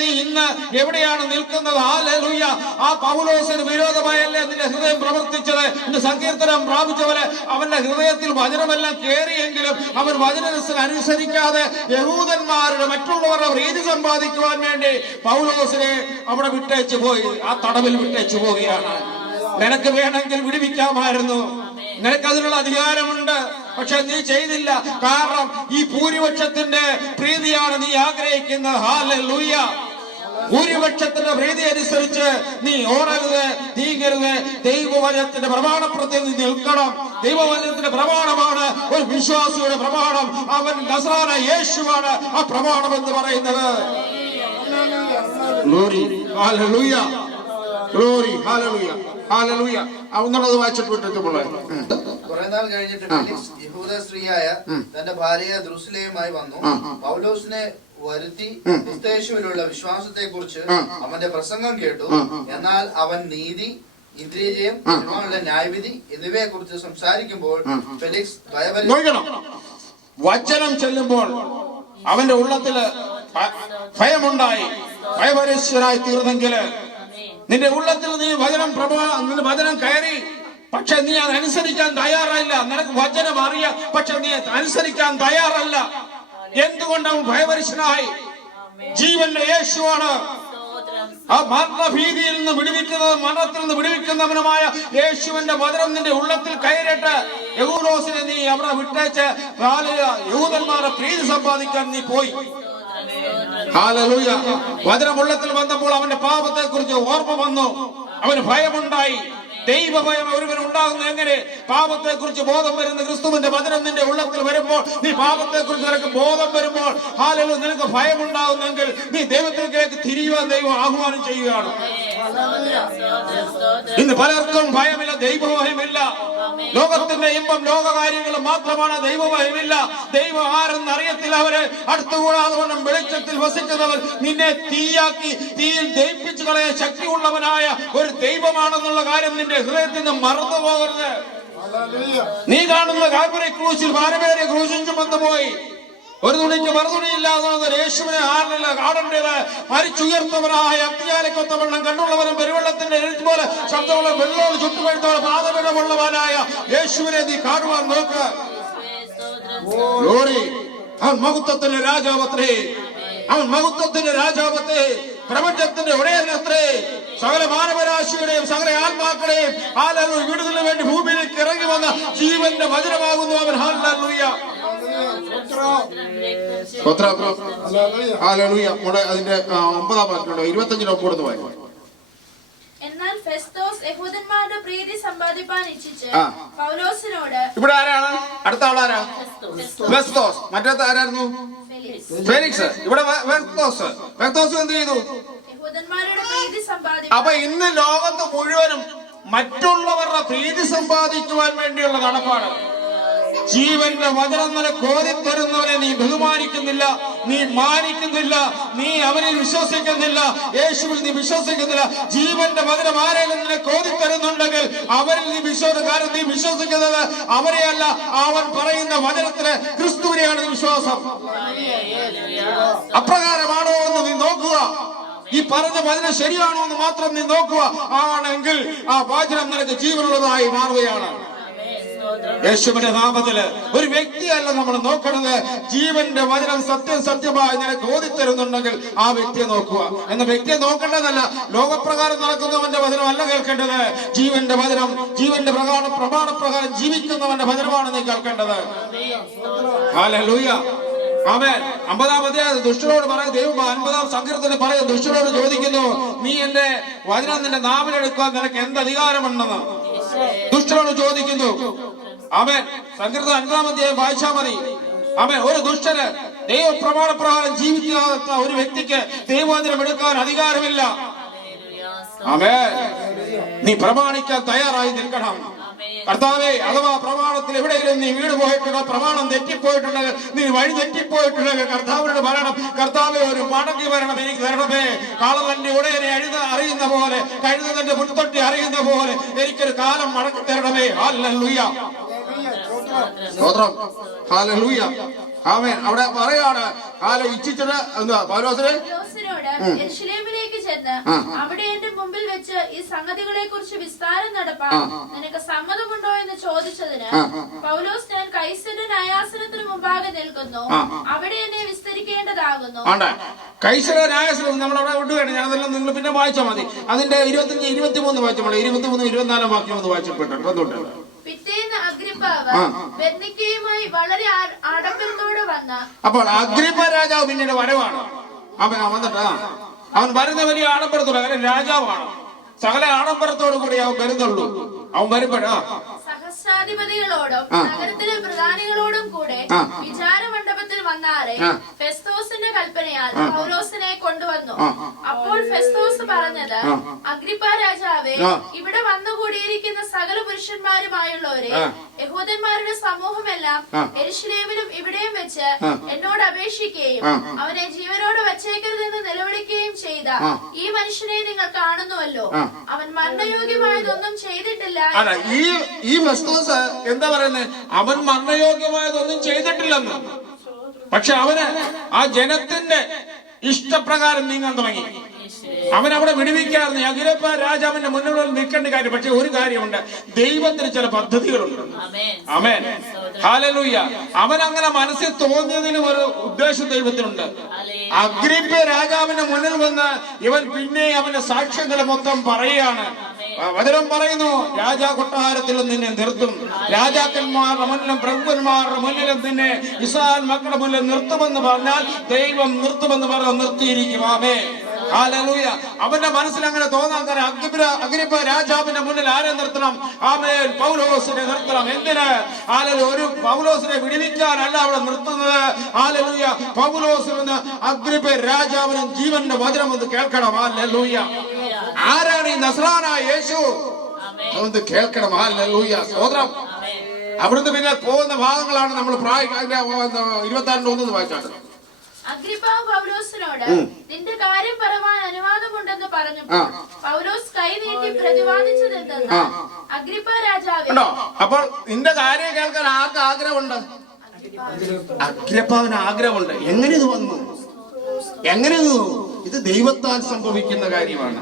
നീ ഇന്ന് എവിടെയാണ് നിൽക്കുന്നത്? ഹല്ലേലൂയ. ആ പൗലോസിന് വിരോധമായല്ലേ നിന്റെ ഹൃദയം പ്രവർത്തിച്ചത്? ഇന്ന് സങ്കീർത്തനം പ്രാപിച്ചവരെ അവന്റെ ഹൃദയത്തിൽ വചനമെല്ലാം കേറിയെങ്കിലും അവൻ വചനത്തിന് അനുസരിക്കാതെ യഹൂദന്മാരുടെ മറ്റുള്ളവരുടെ പ്രീതി സമ്പാദിക്കുവാൻ വേണ്ടി പൗലോസിനെ അവിടെ വിട്ടേച്ചു പോയി. ആ തടവിൽ വിട്ടേച്ചു പോവുകയാണ്. നിനക്ക് വേണമെങ്കിൽ വിടുവിക്കാമായിരുന്നു, നിനക്കതിനുള്ള അധികാരമുണ്ട്, പക്ഷെ നീ ചെയ്തില്ല. കാരണം ഈ ഭൂരിപക്ഷത്തിന്റെ പ്രീതിയാണ് നീ ആഗ്രഹിക്കുന്നത്. ഹല്ലേലൂയ. ഭൂരിപക്ഷത്തിന്റെ പ്രീതി അനുസരിച്ച് നീ ഓടരുത്, നീങ്ങരുത്. ദൈവവചനത്തിന്റെ പ്രമാണപ്രതി നീ നിൽക്കണം. ദൈവവചനത്തിന്റെ പ്രമാണമാണ് ഒരു വിശ്വാസിയുടെ പ്രമാണം. അവൻ നസ്രാനായ യേശുവാണ് ആ പ്രമാണം എന്ന് പറയുന്നത്. Glory, hallelujah, glory, hallelujah, hallelujah. ഒന്നുള്ളത് വായിച്ചിട്ട് വിട്ടിട്ടുള്ള കുറെ നാൾ കഴിഞ്ഞിട്ട് ഫെലിക്സ് യഹൂദ സ്ത്രീയായ തന്റെ ഭാര്യ ദ്രുസിലയുമായി വന്നു പൗലോസിനെ വരുത്തി ക്രിസ്തുയേശുവിലുള്ള വിശ്വാസത്തെ കുറിച്ച് അവന്റെ പ്രസംഗം കേട്ടു. എന്നാൽ അവൻ നീതി, ഇന്ദ്രിയജയം, ന്യായവിധി എന്നിവയെ കുറിച്ച് സംസാരിക്കുമ്പോൾ ഫെലിക്സ് വചനം ചെല്ലുമ്പോൾ അവന്റെ ഉള്ളത്തില് ഭയമുണ്ടായി. ഭയപരസ്യരായി തീർന്നെങ്കില് നിന്റെ ഉള്ളത്തിൽ നീ നിന്റെ വചനം കയറി, പക്ഷെ നീ അത് അനുസരിക്കാൻ തയ്യാറല്ല. നിനക്ക് വചനം അറിയാം, പക്ഷെ നീ അനുസരിക്കാൻ തയ്യാറല്ല. എന്തുകൊണ്ടവൻ ഭയപരസ്യനായി? ജീവന്റെ യേശുവാണ് ആ മരണഭീതിയിൽ നിന്ന് വിടുവിക്കുന്നത്, മരണത്തിൽ നിന്ന് വിടുവിക്കുന്നവനുമായ യേശുവിന്റെ വചനം നിന്റെ ഉള്ളത്തിൽ കയറിയിട്ട് യഹൂദോസിനെ നീ അവിടെ വിട്ടേച്ച് യഹൂദന്മാരെ പ്രീതി സമ്പാദിക്കാൻ നീ പോയി. ഹല്ലേലൂയ. വചനം ഉള്ളത്തിൽ വന്നപ്പോൾ അവന്റെ പാപത്തെ കുറിച്ച് ഓർമ്മ വന്നു, അവന് ഭയമുണ്ടായി. ദൈവഭയം ഒരുവൻ ഉണ്ടാകുന്ന എങ്ങനെ? പാപത്തെ കുറിച്ച് ബോധം വരുന്ന ക്രിസ്തുവിന്റെ വചനം നിന്റെ ഉള്ളത്തിൽ വരുമ്പോൾ, നീ പാപത്തെ കുറിച്ച് നിനക്ക് ബോധം വരുമ്പോൾ, ഹല്ലേലൂയ, നിനക്ക് ഭയമുണ്ടാകുന്നെങ്കിൽ നീ ദൈവത്തിലേക്ക് തിരിയുവാൻ ദൈവം ആഹ്വാനം ചെയ്യുകയാണ്. ഇന്ന് പലർക്കും ഭയമില്ല, ദൈവഭയമില്ല. ലോകത്തിന്റെ ഇമ്പം ലോകകാര്യങ്ങളും മാത്രമാണ്, ദൈവഭയമില്ല. ദൈവം ആരെന്ന് അറിയത്തില്ല. അവരെ അടുത്തുകൂടാതെ വണ്ണം വെളിച്ചത്തിൽ വസിക്കുന്നവൻ നിന്നെ തീയിൽ ദയിപ്പിച്ചു കളയാൻ ശക്തിയുള്ളവനായ ഒരു ദൈവമാണെന്നുള്ള കാര്യം നിന്റെ ഹൃദയത്തിൽ നിന്ന് മറന്നു പോകരുത്. നീ കാണുന്ന കാൽവരി ക്രൂശിൽ ഭാരമേറിയ ക്രൂശും ചുമന്നു പോയി. ഒരു തുണിക്ക് മറുതുണിയില്ലാതെ യേശുവിനെ ആരില്ല കാണേണ്ടത്. മരിച്ചുയർത്തവനായ അഗ്നിയാലിക്കൊത്തവണ്ണം കണ്ണുള്ളവനും പെരുവെള്ളത്തിന്റെ എഴുത്ത് പോലെ ശബ്ദമുള്ള വെള്ളോട് ചുട്ടുപഴുത്തവരെ പാദപീഠമുള്ളവനായ യേശുവിനെ നീ കാണുവാൻ നോക്ക്. അവൻ മഹത്വത്തിന്റെ രാജാവത്രേ, അവൻ മഹത്വത്തിന്റെ രാജാവത്തെ. പ്രപഞ്ചത്തിന്റെ ഉടയനത്രേ. സകല മാനവരാശിയുടെയും സകല ആത്മാക്കളെയും ഹല്ലേലൂയ വിടുതലിന് വേണ്ടി ഭൂമിയിലേക്ക് ഇറങ്ങി വന്ന ജീവന്റെ വചനമാകുന്നു അവൻ. ഹല്ലേലൂയ. ഹല്ലേലൂയ. അതിന്റെ 9-ാം വാക്യമുണ്ട്, 25-ന് ഒപ്പം വായിക്കും. എന്നാൽ ഫെസ്തോസ് യഹൂദന്മാരുടെ പ്രീതി സമ്പാദിപ്പാൻ ഇച്ഛിച്ച് പൗലോസിനോട്. ഇവിടെ ആരാണ്? അടുത്ത ആളാരാ? ഫെസ്തോസ്. മറ്റേത് ആരായിരുന്നു? ഫെലിക്സ്. ഇവിടെ ഫെസ്തോസ് എന്ത് ചെയ്തു? യഹൂദന്മാരുടെ പ്രീതി സമ്പാദിക്കാൻ. അപ്പൊ ഇന്ന് ലോകത്ത് മുഴുവനും മറ്റുള്ളവരുടെ പ്രീതി സമ്പാദിക്കുവാൻ വേണ്ടിയുള്ള നടപ്പാണ്. ജീവന്റെ വചനം നിനക്ക് ഓതിത്തരുന്നവനെ നീ ബഹുമാനിക്കുന്നില്ല, നീ മാനിക്കുന്നില്ല, നീ അവനിൽ വിശ്വസിക്കുന്നില്ല, യേശുവിൽ നീ വിശ്വസിക്കുന്നില്ല. ജീവന്റെ വചനം ആരെങ്കിലും നിനക്ക് ഓതിത്തരുന്നുണ്ടെങ്കിൽ അവരിൽ നീ കാരണം നീ വിശ്വസിക്കുന്നത് അവരെയല്ല, അവൻ പറയുന്ന വചനത്തിന് ക്രിസ്തുവിനെയാണ് വിശ്വാസം. അപ്രകാരമാണോ എന്ന് നീ നോക്കുക. ഈ പറഞ്ഞ വചനം ശരിയാണോ എന്ന് മാത്രം നീ നോക്കുക. ആണെങ്കിൽ ആ വചനം നിനക്ക് ജീവനുള്ളതായി മാറുകയാണ്. യേശുവിന്റെ നാമത്തില് ഒരു വ്യക്തിയല്ല നമ്മൾ നോക്കണത്. ജീവന്റെ വചനം സത്യമായി നിനക്ക് ഓതിത്തരുന്നുണ്ടെങ്കിൽ ആ വ്യക്തിയെ നോക്കുക. എന്ന വ്യക്തിയെ നോക്കേണ്ടതല്ല, ലോകപ്രകാരം നടക്കുന്നവന്റെ വചനമല്ല കേൾക്കേണ്ടത്. ജീവന്റെ വചനം, ജീവന്റെ പ്രമാണപ്രകാരം ജീവിക്കുന്നവന്റെ വചനമാണ് നീ കേൾക്കേണ്ടത്. ഹല്ലേലൂയ. ആമേൻ. 50-ാം അധ്യായം ദുഷ്ടനോട് പറയും ദൈവം. 50-ാം സങ്കീർത്തനത്തിൽ പറയും, ദുഷ്ടനോട് ചോദിക്കുന്നു, നീ എന്റെ വചനം നിന്റെ നാവിലെടുക്കാൻ നിനക്ക് എന്ത് അധികാരമുണ്ടെന്ന് ദുഷ്ടനോട് ചോദിക്കുന്നു. ആമേൻ. സങ്കീർത്തനം 50-ാം അധ്യായം വായിച്ചാൽ മതി. ആമേൻ. ഒരു ദുഷ്ടന് ദൈവ പ്രമാണപ്രകാരം ജീവിക്കാത്ത ഒരു വ്യക്തിക്ക് ദൈവവചനം എടുക്കാൻ അധികാരമില്ല. ആമേൻ. നീ പ്രമാണിക്കാൻ തയ്യാറായി നിൽക്കണം. കർത്താവേ, അഥവാ പ്രമാണത്തിൽ എവിടെയെങ്കിലും നീ വീട് പോയിട്ടുണ്ടോ, പ്രമാണം തെറ്റിപ്പോയിട്ടുണ്ടെങ്കിൽ, നീ വഴി തെറ്റിപ്പോയിട്ടുണ്ടെങ്കിൽ കർത്താവിനോട് പറയണം, കർത്താവേ ഒരു മടങ്ങി വരണം, എനിക്ക് തരണമേ. കാളവന്റെ ഉടയനെ അറിയുന്ന പോലെ, കഴുതന്റെ മുൻതൊട്ടി അറിയുന്ന പോലെ എനിക്കൊരു കാലം മടക്കി തരണമേ. ഹല്ലേലൂയ. സ്തോത്രം. ഹല്ലേലൂയ. ആമേൻ. അവിടെ പറയാണ് ഇച്ഛിച്ചത് എന്താ? പൗലോസിനോട് യെരൂശലേമിലേക്ക് ചെന്ന് അവിടെ എന്റെ മുമ്പിൽ വെച്ച് ഈ സംഗതികളെ കുറിച്ച് വിസ്താരം നടപ്പാൻ നിനക്ക് സമ്മതമുണ്ടോ എന്ന് ചോദിച്ചതിന് പൗലോസ്, ഞാൻ കൈസരുടെ ന്യായാസനത്തിന് മുമ്പാകെ നിൽക്കുന്നു, അവിടെ എന്നെ വിസ്തരിക്കേണ്ടതാകുന്നു. കൈസരുടെ ന്യായാസനം നമ്മൾ അവിടെ വിട്ടുകയാണ്. ഞാനതെല്ലാം നിങ്ങൾ പിന്നെ വായിച്ചാൽ മതി. അതിന്റെ 25, 23 വായിച്ചാൽ മതി. 23, 24 വാക്യം ഒന്ന് വായിച്ചിട്ടുണ്ട്. പിറ്റേന്ന് അഗ്രിപ്പാവ് ബെർനിക്കയുമായി വളരെ ആഡംബരത്തോടെ വന്ന. അപ്പോൾ അഗ്രിപ്പ രാജാവ് പിന്നീട് വരവാണ്. അവൻ വരുന്ന വലിയ ആഡംബരത്തോടെ, അങ്ങനെ രാജാവാണ്. സകല ആഡംബരത്തോടു കൂടി അവൻ വരുന്നുള്ളൂ. അവൻ വരുമ്പോഴാ സഹസ്രാധിപതികളോടും നഗരത്തിലെ പ്രധാനികളോടും കൂടെ വിചാരമണ്ഡപത്തിൽ വന്നാറെ ഫെസ്തോസിന്റെ കൽപ്പനയാൽ പൗലോസിനെ കൊണ്ടുവന്നു. അപ്പോൾ ഫെസ്തോസ് പറഞ്ഞത്, അഗ്രിപ്പ രാജാവേ, ഇവിടെ വന്നുകൂടിയിരിക്കുന്ന സകല പുരുഷന്മാരുമായുള്ളവരെ, യഹൂദന്മാരുടെ സമൂഹമെല്ലാം യെരൂശലേമിലും ഇവിടെയും വെച്ച് എന്നോട് അപേക്ഷിക്കുകയും അവനെ ജീവനോട് വച്ചേക്കരുതെന്ന് നിലവിളിക്കുകയും ചെയ്ത ഈ മനുഷ്യനെ നിങ്ങൾ കാണുന്നുവല്ലോ. അവൻ മരണയോഗ്യമായതൊന്നും ചെയ്തിട്ടില്ല. ഈ ഫെസ്തോസ് എന്താ പറയുന്നത്? അവൻ മരണയോഗ്യമായതൊന്നും ചെയ്തിട്ടില്ലെന്ന്. പക്ഷെ അവന് ആ ജനത്തിന്റെ ഇഷ്ടപ്രകാരം നീങ്ങാൻ തുടങ്ങി. അവൻ അവിടെ വിടുവിക്കാറുണ്ട്. അഗ്രിപ്പ രാജാവിന്റെ മുന്നിൽ നിൽക്കേണ്ട കാര്യം. പക്ഷെ ഒരു കാര്യമുണ്ട്, ദൈവത്തിന് ചില പദ്ധതികളുണ്ട്. ആമേൻ. ഹല്ലേലൂയ. അവൻ അങ്ങനെ മനസ്സിൽ തോന്നിയതിനും ഒരു ഉദ്ദേശം ദൈവത്തിനുണ്ട്. അഗ്രിപ്പ രാജാവിന്റെ മുന്നിൽ വന്ന് ഇവൻ പിന്നെ അവന്റെ സാക്ഷ്യങ്ങൾ മൊത്തം പറയുകയാണ്. വചനം പറയുന്നു, രാജാ കൊട്ടാരത്തിൽ നിന്നെ നിർത്തും, രാജാക്കന്മാരുടെ മുന്നിലും പ്രഭുക്കന്മാരുടെ മുന്നിലും നിന്നെ ഇസ്രായേൽ മക്കളുടെ മുന്നിൽ നിർത്തുമെന്ന് പറഞ്ഞാൽ ദൈവം നിർത്തുമെന്ന് പറഞ്ഞ് നിർത്തിയിരിക്കും. ആമേൻ. ഹല്ലേലൂയ. അവന്റെ മനസ്സിൽ അങ്ങനെ തോന്നാൻ കാരണം അഗ്രിപ്പ രാജാവിന്റെ മുന്നിൽ ആരെ നിർത്തണം? ആമേൻ. പൗലോസിനെ നിർത്തണം. എന്തിന്? ഹല്ലേലൂയ. ഒരു പൗലോസിനെ വിടുവിക്കാനല്ല അവിടെ നിർത്തുന്നത്. ഹല്ലേലൂയ. പൗലോസിൽ നിന്ന് അഗ്രിപ്പ രാജാവിനും ജീവന്റെ വചനം ഒന്ന് കേൾക്കണം. ഹല്ലേലൂയ. ആരാണ് ഈ നസ്രാനായ യേശു? അതൊന്ന് കേൾക്കണം. ഹല്ലേലൂയ. സ്തോത്രം. അവിടുന്ന് പിന്നെ പോകുന്ന ഭാഗങ്ങളാണ് നമ്മൾ 26-1 വായിച്ചാണ്. അഗ്രിപ്പ പൗലോസിനോട്, നിന്റെ കാര്യം പറയാൻ അനുവാദമുണ്ടെന്ന് പറഞ്ഞു. പൗലോസ് കൈ നീട്ടി പ്രതിവാദിച്ചതെന്തെന്ന്, അഗ്രിപ്പ രാജാവേ. അപ്പോൾ നിന്റെ കാര്യം കേൾക്കാൻ ആർക്ക് ആഗ്രഹമുണ്ട്? അഗ്രിപ്പാവിന് ആഗ്രഹമുണ്ട്. എങ്ങനെ ഇത് വന്നു? എങ്ങനെ ഇത് ദൈവത്താൽ സംഭവിക്കുന്ന കാര്യമാണ്.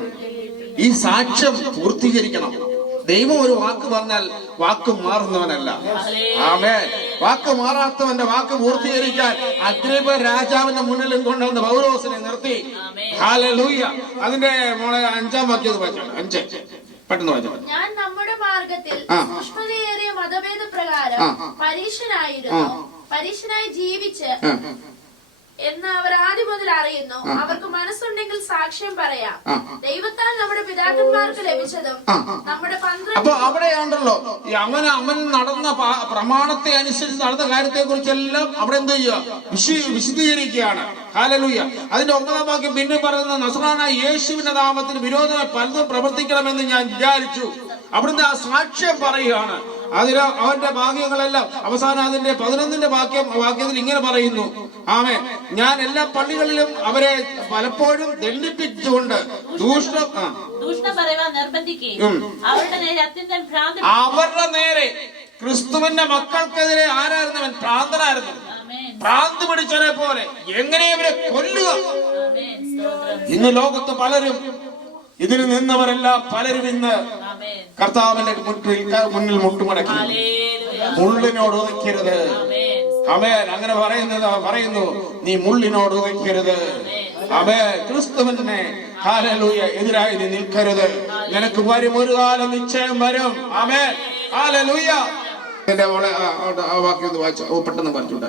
ഈ സാക്ഷ്യം പൂർത്തീകരിക്കണം. ദൈവം ഒരു വാക്ക് പറഞ്ഞാൽ വാക്ക് മാറുന്നവനല്ല. ആമേൻ. വാക്ക് മാറാത്തവന്റെ വാക്ക് പൂർത്തീകരിക്കാൻ അഗ്രിപ്പ രാജാവിന്റെ മുന്നിലും കൊണ്ടുവന്ന് പൗലോസിനെ നിർത്തി. ഹല്ലേലൂയ. അതിന്റെ മോളെ 5-ാം വാക്യം വായിച്ചാണ്. 5 പെട്ടെന്ന് വായിച്ചാണ്. ഞാൻ നമ്മുടെ മാർഗത്തിൽ സൂക്ഷ്മതയേറിയ മതഭേദ പ്രകാരം പരീക്ഷനായി ജീവിച്ച് എന്ന് അവർ ആദ്യം മുതൽ അറിയുന്നു. അവർക്ക് മനസ്സുണ്ടെങ്കിൽ സാക്ഷ്യം പറയാം. ദൈവത്താൽ നമ്മുടെ പിതാക്കന്മാർക്ക് ലഭിച്ചതും നമ്മുടെ 12. അപ്പൊ അവിടെയാണല്ലോ അവൻ നടന്ന പ്രമാണത്തെ അനുസരിച്ച് നടന്ന കാര്യത്തെ കുറിച്ചെല്ലാം അവിടെ എന്ത് ചെയ്യുക, വിശദീകരിക്കുകയാണ്. ഹല്ലേലൂയ. അതിന്റെ 9-ാം വാക്യം പിന്നെ പറയുന്നത്, നസ്രാനായ യേശുവിന്റെ നാമത്തിന് വിരോധമായി പലതും പ്രവർത്തിക്കണമെന്ന് ഞാൻ വിചാരിച്ചു. അവിടുന്ന് ആ സാക്ഷ്യം പറയുകയാണ്. അതിന് അവന്റെ വാക്യങ്ങളെല്ലാം അവസാനം അതിന്റെ 11-ന്റെ വാക്യത്തിൽ ഇങ്ങനെ പറയുന്നു, ആമേൻ, ഞാൻ എല്ലാ പള്ളികളിലും അവരെ പലപ്പോഴും ദണ്ഡിപ്പിച്ചുകൊണ്ട് അവരുടെ നേരെ ക്രിസ്തുവിന്റെ മക്കൾക്കെതിരെ ആരായിരുന്നവൻ? ഭ്രാന്തനായിരുന്നു. ഭ്രാന്ത് പിടിച്ചവരെ പോലെ എങ്ങനെ ഇവരെ കൊല്ലുക. ഇന്ന് ലോകത്ത് പലരും ഇതിന് നിന്നവരെല്ലാം പലരും ഇന്ന് കർത്താവിന്റെ മുന്നിൽ മുട്ടുമടക്കി. മുള്ളിനോട് ഉതയ്ക്കരുത്. ആമേൻ. അങ്ങനെ പറയുന്നു, നീ മുള്ളിനോട് ഉതയ്ക്കരുത്. ആമേൻ. ക്രിസ്തുവിനെ ഹല്ലേലൂയ എതിരായി നീ നിൽക്കരുത്. നിനക്ക് വരും, ഒരു കാലം നിശ്ചയം വരും. ആമേൻ. ഹല്ലേലൂയ. എന്റെ മോളെ ആ വാക്യം ഒന്ന് വായിച്ചു പെട്ടെന്ന് പറഞ്ഞിട്ടുണ്ട്.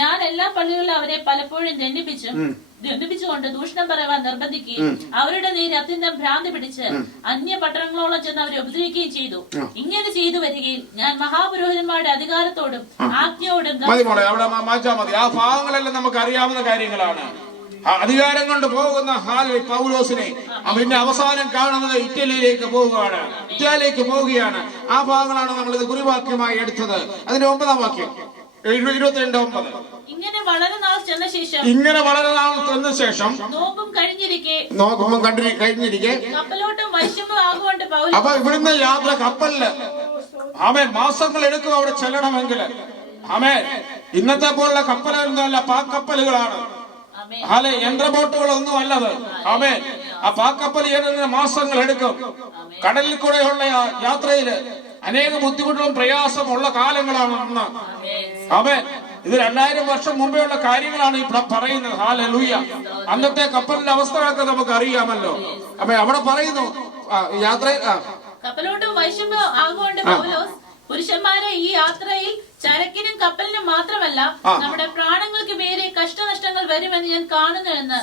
ഞാൻ എല്ലാ പള്ളികളിലും അവരെ പലപ്പോഴും ദണ്ഡിപ്പിച്ചുകൊണ്ട് ദൂഷണം പറയുവാൻ നിർബന്ധിക്കുകയും അവരുടെ നേരെ അത്യന്തം ഭ്രാന്തി പിടിച്ച് അന്യ പട്ടണങ്ങളോളം ചെന്ന് അവരെ ഉപദ്രവിക്കുകയും ചെയ്തു. ഇങ്ങനെ ചെയ്തു വരികയിൽ ഞാൻ മഹാപുരോഹിതന്മാരുടെ അധികാരത്തോടും ആജ്ഞയോടും മതി. ആ ഭാഗങ്ങളെല്ലാം നമുക്ക് അറിയാവുന്ന കാര്യങ്ങളാണ്. അധികാരം കൊണ്ട് പോകുന്ന പൗലോസിനെ പിന്നെ അവസാനം കാണുന്നത് ഇറ്റലിയിലേക്ക് പോവുകയാണ്. ആ ഭാഗങ്ങളാണ് നമ്മൾ ഇത് കുറിവാക്യമായി എടുത്തത്. അതിന്റെ 9-ാം വാക്യം 22:9. ഇങ്ങനെ വളരെ നാൾ ചെന്ന ശേഷം നോമ്പും കഴിഞ്ഞിരിക്കെ കപ്പലോട്ടും വൈശ്യമ്പും ആകുകൊണ്ട് പൗലോസ്. അപ്പൊ ഇവിടുന്ന് യാത്ര കപ്പലില് മാസങ്ങൾ എടുക്കും അവിടെ ചെല്ലണമെങ്കിൽ. ഇന്നത്തെ പോലുള്ള കപ്പലൊന്നുമല്ല, പാക്കപ്പലുകളാണ്. യന്ത്രബോട്ടുകളൊന്നും അല്ലത്. ആ പാക്കപ്പൽ ചെയ്യുന്നതിന് മാസങ്ങൾ എടുക്കും. കടലിൽ കൂടെയുള്ള യാത്രയില് അനേക ബുദ്ധിമുട്ടും പ്രയാസമുള്ള കാലങ്ങളാണ് അന്ന്. ഇത് 2000 വർഷം മുമ്പെയുള്ള കാര്യങ്ങളാണ് ഈ പറയുന്നത്. ഹല്ലേലൂയ. അന്നത്തെ കപ്പലിന്റെ അവസ്ഥകളൊക്കെ നമുക്ക് അറിയാമല്ലോ. അവിടെ പറയുന്നു യാത്രയിൽ കപ്പലോട്ടും വൈശ്യമ്പും ആകുകൊണ്ട് പൗലോസ്, പുരുഷന്മാരെ ഈ യാത്രയിൽ ചരക്കിനും കപ്പലിനും മാത്രമല്ല നമ്മുടെ പ്രാണങ്ങൾക്ക് മേലെ കഷ്ടനഷ്ടങ്ങൾ വരുമെന്ന് ഞാൻ കാണുന്നു എന്ന്.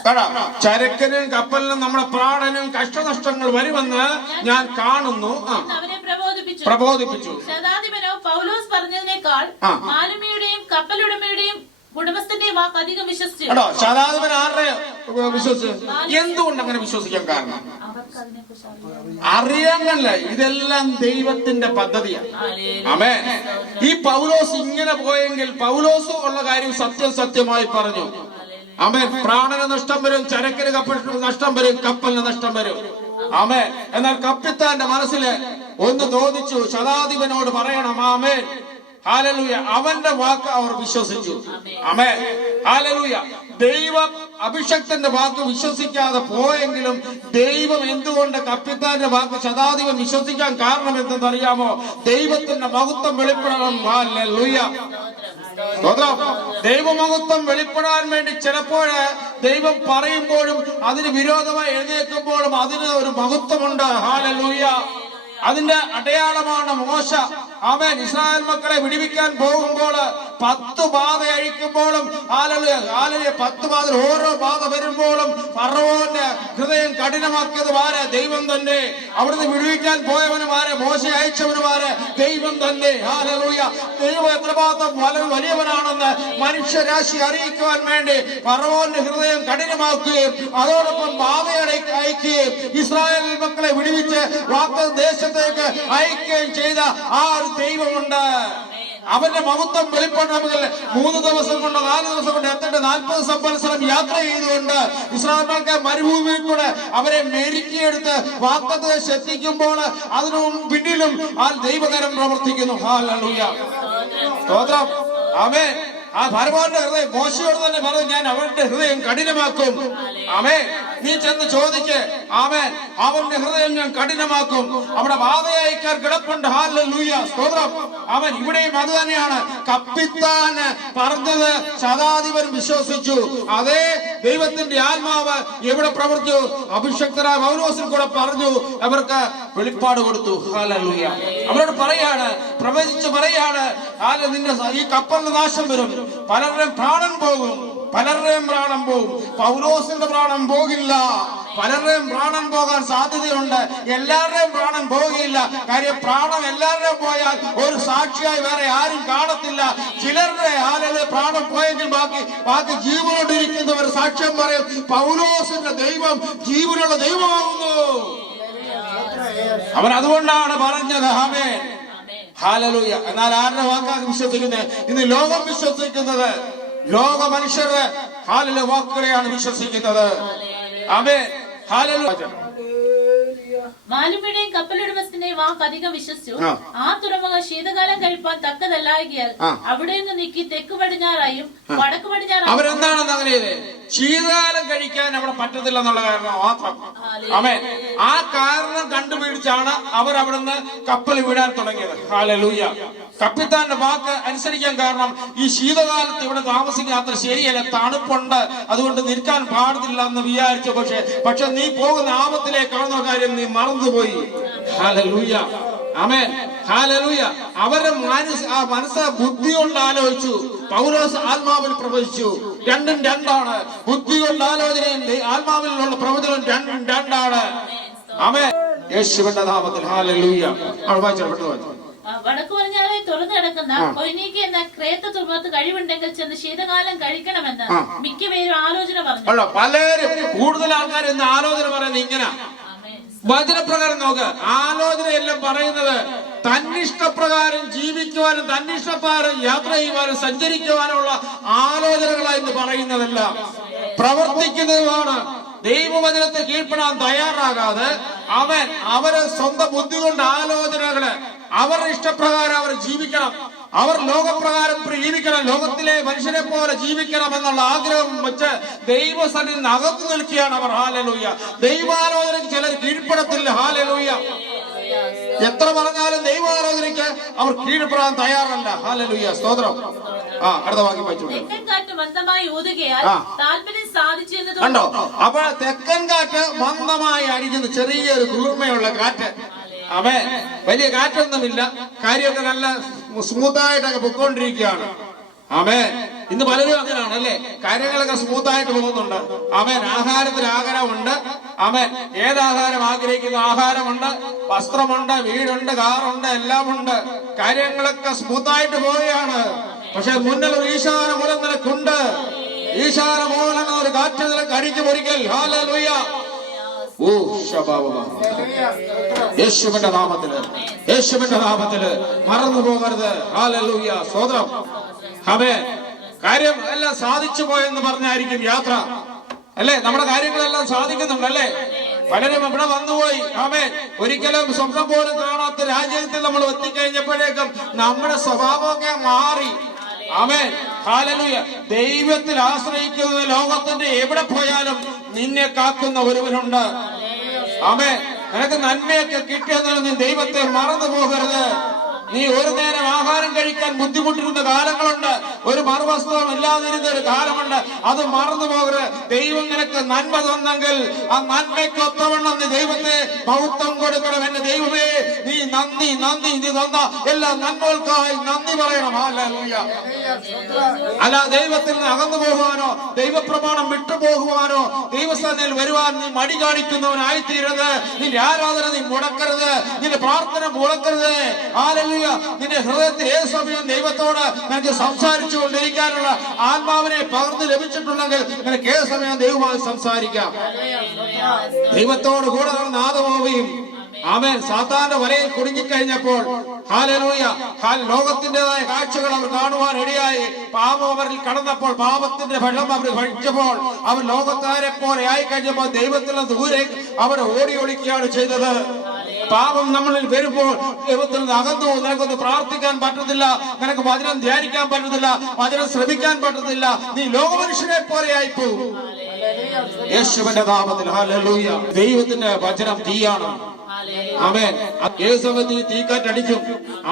ചരക്കിനും കപ്പലിനും നമ്മുടെ പ്രാണനും കഷ്ടനഷ്ടങ്ങൾ വരുമെന്ന് ഞാൻ കാണുന്നു. അവരെ പ്രബോധിപ്പിച്ചു. ശതാധിപനോ പൗലോസ് പറഞ്ഞതിനേക്കാൾ മാലുമിയുടെയും കപ്പലുടമയുടെയും ഉടമസ്ഥന്റെയും വാക്ക് അധികം വിശ്വസിച്ചു. ശതാധിപൻ ആരുടെ വിശ്വസിച്ചു? എന്തുകൊണ്ട് അങ്ങനെ വിശ്വസിക്കാൻ കാരണം? അറിയാമല്ല, ഇതെല്ലാം ദൈവത്തിന്റെ പദ്ധതിയാണ്. ആമേൻ. ഈ പൗലോസ് ഇങ്ങനെ പോയെങ്കിൽ പൗലോസ് ഉള്ള കാര്യം സത്യമായി പറഞ്ഞു. ആമേൻ. പ്രാണന് നഷ്ടം വരും, ചരക്കിന് കപ്പലിന് നഷ്ടം വരും, കപ്പലിന് നഷ്ടം വരും. ആമേൻ. എന്നാൽ കപ്പിത്താന്റെ മനസ്സില് ഒന്ന് തോന്നിച്ചു, ശതാധിപനോട് പറയണം. ആമേൻ. ഹല്ലേലൂയ. അവന്റെ വാക്ക് അവർ വിശ്വസിച്ചു. ആമേൻ. ഹല്ലേലൂയ. ദൈവം അഭിഷക്തന്റെ വാക്ക് വിശ്വസിക്കാതെ പോയെങ്കിലും ദൈവം എന്തുകൊണ്ട് കപ്പിത്താന്റെ വാക്ക് ശതാധിപൻ വിശ്വസിക്കാൻ കാരണം എന്തെന്നറിയാമോ? ദൈവത്തിന്റെ മഹത്വം വെളിപ്പെടണം. ഹല്ലേലൂയ. ദൈവമഹത്വം വെളിപ്പെടാൻ വേണ്ടി ചിലപ്പോഴ് ദൈവം പറയുമ്പോഴും അതിന് വിരോധമായി എഴുന്നേൽക്കുമ്പോഴും അതിന് ഒരു മഹത്വമുണ്ട്. ഹല്ലേലൂയ. അതിന്റെ അടയാളമാണ് മോശ. അവൻ ഇസ്രായേൽ മക്കളെ വിടുവിക്കാൻ പോകുമ്പോൾ 10 ബാധ അഴിക്കുമ്പോഴും 10 ബാധ ഓരോ ബാധ വരുമ്പോഴും ഫറവോന്റെ ഹൃദയം കഠിനമാക്കിയതുമാരെ ദൈവം തന്നെ. അവിടുന്ന് വിടുവിക്കാൻ പോയവനുമാരെ, മോശ അയച്ചവനുമാരെ ദൈവം തന്നെ. ഹല്ലേലൂയ. ദൈവം എത്രമാത്രം വലിയവനാണെന്ന് മനുഷ്യരാശി അറിയിക്കുവാൻ വേണ്ടി ഫറവോന്റെ ഹൃദയം കഠിനമാക്കുകയും അതോടൊപ്പം ബാധ അയക്കുകയും ഇസ്രായേൽ മക്കളെ വിടുവിച്ച് വാഗ്ദത്തദേശത്തേക്ക് അയക്കുകയും ചെയ്ത ആ ഒരു ദൈവമുണ്ട്. അവന്റെ മഹത്വം വെളിപ്പെടണമെങ്കിൽ 3 ദിവസം കൊണ്ട് 4 ദിവസം കൊണ്ട് എത്തേണ്ട 40 സംവത്സരം യാത്ര ചെയ്തുകൊണ്ട് ഇസ്രായേൽക്കാർ മരുഭൂമിയിൽ കൂടെ അവരെ മെരുക്കിയെടുത്ത് വാഗ്ദത്തദേശത്ത് എത്തിക്കുമ്പോൾ അതിനു പിന്നിലും ആ ദൈവകരം പ്രവർത്തിക്കുന്നു. ഹല്ലേലൂയ. സ്തോത്രം. ആമേൻ. ആ ഫറവോന്റെ ഹൃദയം മോശയോട് തന്നെ പറഞ്ഞു, ഞാൻ അവരുടെ ഹൃദയം കഠിനമാക്കും. ആമേൻ. നീ ചെന്ന് ചോദിക്ക്. ആമേൻ. അവന്റെ ഹൃദയം ഞാൻ കഠിനമാക്കും. അവിടെ വാതയയക്കാർ കിടപ്പുണ്ട്. ഹല്ലേലൂയ, സ്തോത്രം. അവൻ ഇവിടെയും അത് തന്നെയാണ് കപ്പിത്താൻ പറഞ്ഞത്. ശതാധിപൻ വിശ്വസിച്ചു. അതേ ദൈവത്തിന്റെ ആത്മാവ് എവിടെ പ്രവർത്തിച്ചു? അഭിഷക്തരായ പൗലോസിൽ കൂടെ പറഞ്ഞു, അവർക്ക് വെളിപ്പാട് കൊടുത്തു. ഹല്ലേലൂയ. അവരോട് പറയാണ്, പ്രവചിച്ച് പറയാണ്, നിന്റെ ഈ കപ്പലിന് നാശം വരും, പലരുടെയും പ്രാണൻ പോകും, പലരുടെയും പ്രാണൻ പോകും. പൗലോസിന്റെ പ്രാണൻ പോകില്ല. പലരുടെയും പ്രാണൻ പോകാൻ സാധ്യതയുണ്ട്. എല്ലാവരുടെയും പ്രാണൻ പോകില്ല. കാര്യം പ്രാണൻ എല്ലാവരുടെയും പോയാൽ ഒരു സാക്ഷിയായി വേറെ ആരും കാണത്തില്ല. ചിലരുടെ ആളുകളെ പ്രാണൻ പോയെങ്കിൽ ബാക്കി ജീവനോടിരിക്കുന്നവർ സാക്ഷ്യം പറയും, പൗലോസിന്റെ ദൈവം ജീവനുള്ള ദൈവമാകുന്നു. അവൻ അതുകൊണ്ടാണ് പറഞ്ഞത്. ആമേൻ, ഹല്ലേലൂയ. എന്നാൽ ആരുടെ വാക്കാണ് വിശ്വസിക്കുന്നത്? ഇന്ന് ലോകം വിശ്വസിക്കുന്നത്, ലോക മനുഷ്യരുടെ വാക്കുകളെയാണ് വിശ്വസിക്കുന്നത്. ആമേൻ, ഹല്ലേലൂയ. മാലുമിയുടെയും കപ്പലുടമസ്ഥന്റെയും വാക്ക് അധികം വിശ്വസിച്ചു. ആ തുറമുഖം ശീതകാലം കഴിപ്പാൻ തക്കതല്ലായകിയാൽ അവിടെ നിന്ന് നീക്കി തെക്ക് പടിഞ്ഞാറായും വടക്ക് പടിഞ്ഞാറായും. അവരെന്താണെന്ന് അങ്ങനെ ശീതകാലം കഴിക്കാൻ അവിടെ പറ്റത്തില്ല എന്നുള്ള കാരണം മാത്രം. ആമേൻ. ആ കാരണം കണ്ടുപിടിച്ചാണ് അവർ അവിടുന്ന് കപ്പൽ വിടാൻ തുടങ്ങിയത്. ഹല്ലേലൂയ. കപ്പിത്താന്റെ വാക്ക് അനുസരിക്കാൻ കാരണം ഈ ശീതകാലത്ത് ഇവിടെ താമസിക്കാൻ അത്ര ശരിയല്ല, തണുപ്പുണ്ട്, അതുകൊണ്ട് നിൽക്കാൻ പാടില്ല എന്ന് വിചാരിച്ചു. പക്ഷെ നീ പോകുന്ന ആപത്തിലേക്കാണെന്ന കാര്യം നീ മറന്നുപോയി. ഹല്ലേലൂയ, ആമേൻ, ഹല്ലേലൂയ. അവരുടെ മനസ്സ് ബുദ്ധി കൊണ്ട് ആലോചിച്ചു. പൗലോസ് ആത്മാവിൽ പ്രവചിച്ചു. രണ്ടും രണ്ടാണ്. ബുദ്ധി കൊണ്ട് ആലോചനയും ആത്മാവിലുള്ള പ്രവചനവും രണ്ടും രണ്ടാണ്. ആമേൻ, യേശുവിന്റെ നാമത്തിൽ. ഹല്ലേലൂയ. അവൾ വായിച്ചു. വടക്കു പടിഞ്ഞാറായി തുറന്നു കിടക്കുന്ന കൊയ്നീക്ക് എന്ന ക്രേത്ത തുറമുഖത്ത് കഴിവുണ്ടെങ്കിൽ ചെന്ന് ശീതകാലം കഴിക്കണമെന്ന് മിക്കപേരും ആലോചന പറഞ്ഞു. പലരും കൂടുതൽ ആൾക്കാർ ഇന്ന് ആലോചന പറയുന്നത് ഇങ്ങനെ. വചനപ്രകാരം നോക്ക്, ആലോചനയെല്ലാം പറയുന്നത് തന്നിഷ്ടപ്രകാരം ജീവിക്കുവാനും തന്നിഷ്ടപ്രകാരം യാത്ര ചെയ്യുവാനും സഞ്ചരിക്കുവാനുള്ള ആലോചനകളായി ഇന്ന് പറയുന്നതല്ല, പ്രവർത്തിക്കുന്നതുമാണ്. ദൈവവചനത്തെ കീഴ്പ്പെടാൻ തയ്യാറാകാതെ അവര് സ്വന്തം ബുദ്ധി കൊണ്ട് ആലോചനകള്, അവരുടെ ഇഷ്ടപ്രകാരം അവർ ജീവിക്കണം, അവർ ലോകപ്രകാരം ജീവിക്കണം, ലോകത്തിലെ മനുഷ്യരെ പോലെ ജീവിക്കണം എന്നുള്ള ആഗ്രഹം വെച്ച് ദൈവസന്നിധിയിൽ അകത്തു നിൽക്കുകയാണ് അവർ. ഹല്ലേലൂയ. ദൈവാലോചനയ്ക്ക് ചിലർ കീഴ്പ്പെടത്തില്ല. ഹല്ലേലൂയ. എത്ര പറഞ്ഞാലും ദൈവാലോചനയ്ക്ക് അവർ കീഴ്പ്പെടാൻ തയ്യാറല്ല. ഹല്ലേലൂയ, സ്തോത്രം. അടുത്ത വാക്യം വായിച്ചു. കണ്ടോ? അപ്പോൾ തെക്കൻ കാറ്റ് മന്ദമായി അടിക്കുന്ന ചെറിയൊരു കുളിർമയുള്ള കാറ്റ്. വലിയ കാറ്റൊന്നുമില്ല, കാര്യമൊക്കെ നല്ല സ്മൂത്തായിട്ടൊക്കെ പൊക്കോണ്ടിരിക്കുകയാണ്. ഇന്ന് പലരും അങ്ങനെയാണ് അല്ലേ? കാര്യങ്ങളൊക്കെ സ്മൂത്തായിട്ട് പോകുന്നുണ്ട്. ആഹാരത്തിൽ ആഗ്രഹമുണ്ട്. ഏതാഹാരം ആഗ്രഹിക്കുന്ന ആഹാരമുണ്ട്, വസ്ത്രമുണ്ട്, വീടുണ്ട്, കാറുണ്ട്, എല്ലാമുണ്ട്. കാര്യങ്ങളൊക്കെ സ്മൂത്തായിട്ട് പോവുകയാണ്. പക്ഷെ മുന്നിൽ ഒരു ഈശാന മൂലം നിനക്കുണ്ട്. ഈശാന മൂലം ഒരു കാറ്റ് നിനക്ക് അടിച്ചു പൊരിക്കൽ. ഹല്ലേലൂയ. യേശുവിന്റെ നാമത്തില്, യേശുവിന്റെ നാമത്തില് മറന്നു പോകരുത്. ഹല്ലേലൂയ, സ്തോത്രം. കാര്യം എല്ലാം സാധിച്ചു പോയെന്ന് പറഞ്ഞായിരിക്കും യാത്ര അല്ലേ? നമ്മുടെ കാര്യങ്ങളെല്ലാം സാധിക്കുന്നുണ്ടല്ലേ? പലരും ഇവിടെ വന്നുപോയി. ഒരിക്കലും സ്വപ്നം പോലും കാണാത്ത രാജ്യത്തിൽ നമ്മൾ എത്തിക്കഴിഞ്ഞപ്പോഴേക്കും നമ്മുടെ സ്വഭാവമൊക്കെ മാറി. ഹല്ലേലൂയ. ദൈവത്തിൽ ആശ്രയിക്കുന്നത് ലോകത്തിന്റെ എവിടെ പോയാലും നിന്നെ കാക്കുന്ന ഒരുവനുണ്ട്. നിനക്ക് നന്മയൊക്കെ കിട്ടിയെന്നാലും നീ ദൈവത്തെ മറന്നു പോകരുത്. നീ ഒരു നേരം ആഹാരം കഴിക്കാൻ ബുദ്ധിമുട്ടിരുന്ന കാലങ്ങളുണ്ട്, ഒരു മറുവസ്ത്രം ഇല്ലാതിരുന്ന ഒരു കാലമുണ്ട്. അത് മറന്നു പോകരുത്. ദൈവം നിനക്ക് നന്മ തന്നെങ്കിൽ ആ നന്മയ്ക്ക് ഒത്തവണ്ണം നീ ദൈവത്തെ മഹത്വം കൊടുക്കണം. എന്റെ ദൈവമേ, നീ നന്ദി നന്ദി, നീ തന്ന എല്ലാ നന്മകൾക്കായി നന്ദി പറയണം. ഹല്ലേലൂയ. അല്ല ദൈവത്തിൽ നിന്ന് അകന്നു പോകുവാനോ ദൈവപ്രമാണം വിട്ടുപോകുവാനോ ദൈവസ്ഥാനത്തിൽ വരുവാൻ നീ മടി കാണിക്കുന്നവനായിത്തീരരുത്. നിന്റെ ആരാധന നീ മുടക്കരുത്, നിന്റെ പ്രാർത്ഥന മുടക്കരുത്. ഹല്ലേലൂയ. നിന്റെ ഹൃദയത്തിൽ ഏത് സമയം ദൈവത്തോട് നിനക്ക് സംസാരിച്ചു കൊണ്ടിരിക്കാനുള്ള ആത്മാവിനെ പകർന്നു ലഭിച്ചിട്ടുണ്ടെങ്കിൽ നിനക്ക് ഏത് സമയം ദൈവമായി സംസാരിക്കാം. ദൈവത്തോട് കൂടെ നാദമാവുകയും സാത്താന്റെ വലയിൽ കുടുങ്ങിക്കഴിഞ്ഞപ്പോൾ ഹല്ലേലൂയ, ലോകത്തിന്റേതായ കാഴ്ചകൾ അവർ കാണുവാൻ ഇടയായി. പാപം അവരിൽ കടന്നപ്പോൾ, പാപത്തിന്റെ വെള്ളം അവർ കഴിച്ചപ്പോൾ, അവർ ലോകക്കാരെ പോലെ ആയി കഴിഞ്ഞപ്പോൾ ദൈവത്തിൽ നിന്ന് ദൂരെ അവർ ഓടി ഒളിക്കുകയാണ് ചെയ്തത്. പാപം നമ്മളിൽ വരുമ്പോൾ ദൈവത്തിൽ നിന്ന് അകന്നു. നിനക്കൊന്ന് പ്രാർത്ഥിക്കാൻ പറ്റത്തില്ല, നിനക്ക് വചനം ധ്യാനിക്കാൻ പറ്റത്തില്ല, വചനം ശ്രമിക്കാൻ പറ്റത്തില്ല. നീ ലോകമനുഷ്യനെ പോലെ ആയിപ്പോകും. യേശുവിന്റെ നാമത്തിൽ ഹല്ലേലൂയ. ദൈവത്തിന്റെ വചനം തീയാണ്. ആമേൻ. ഏത് സമയത്ത് ഈ തീക്കാറ്റടിക്കും.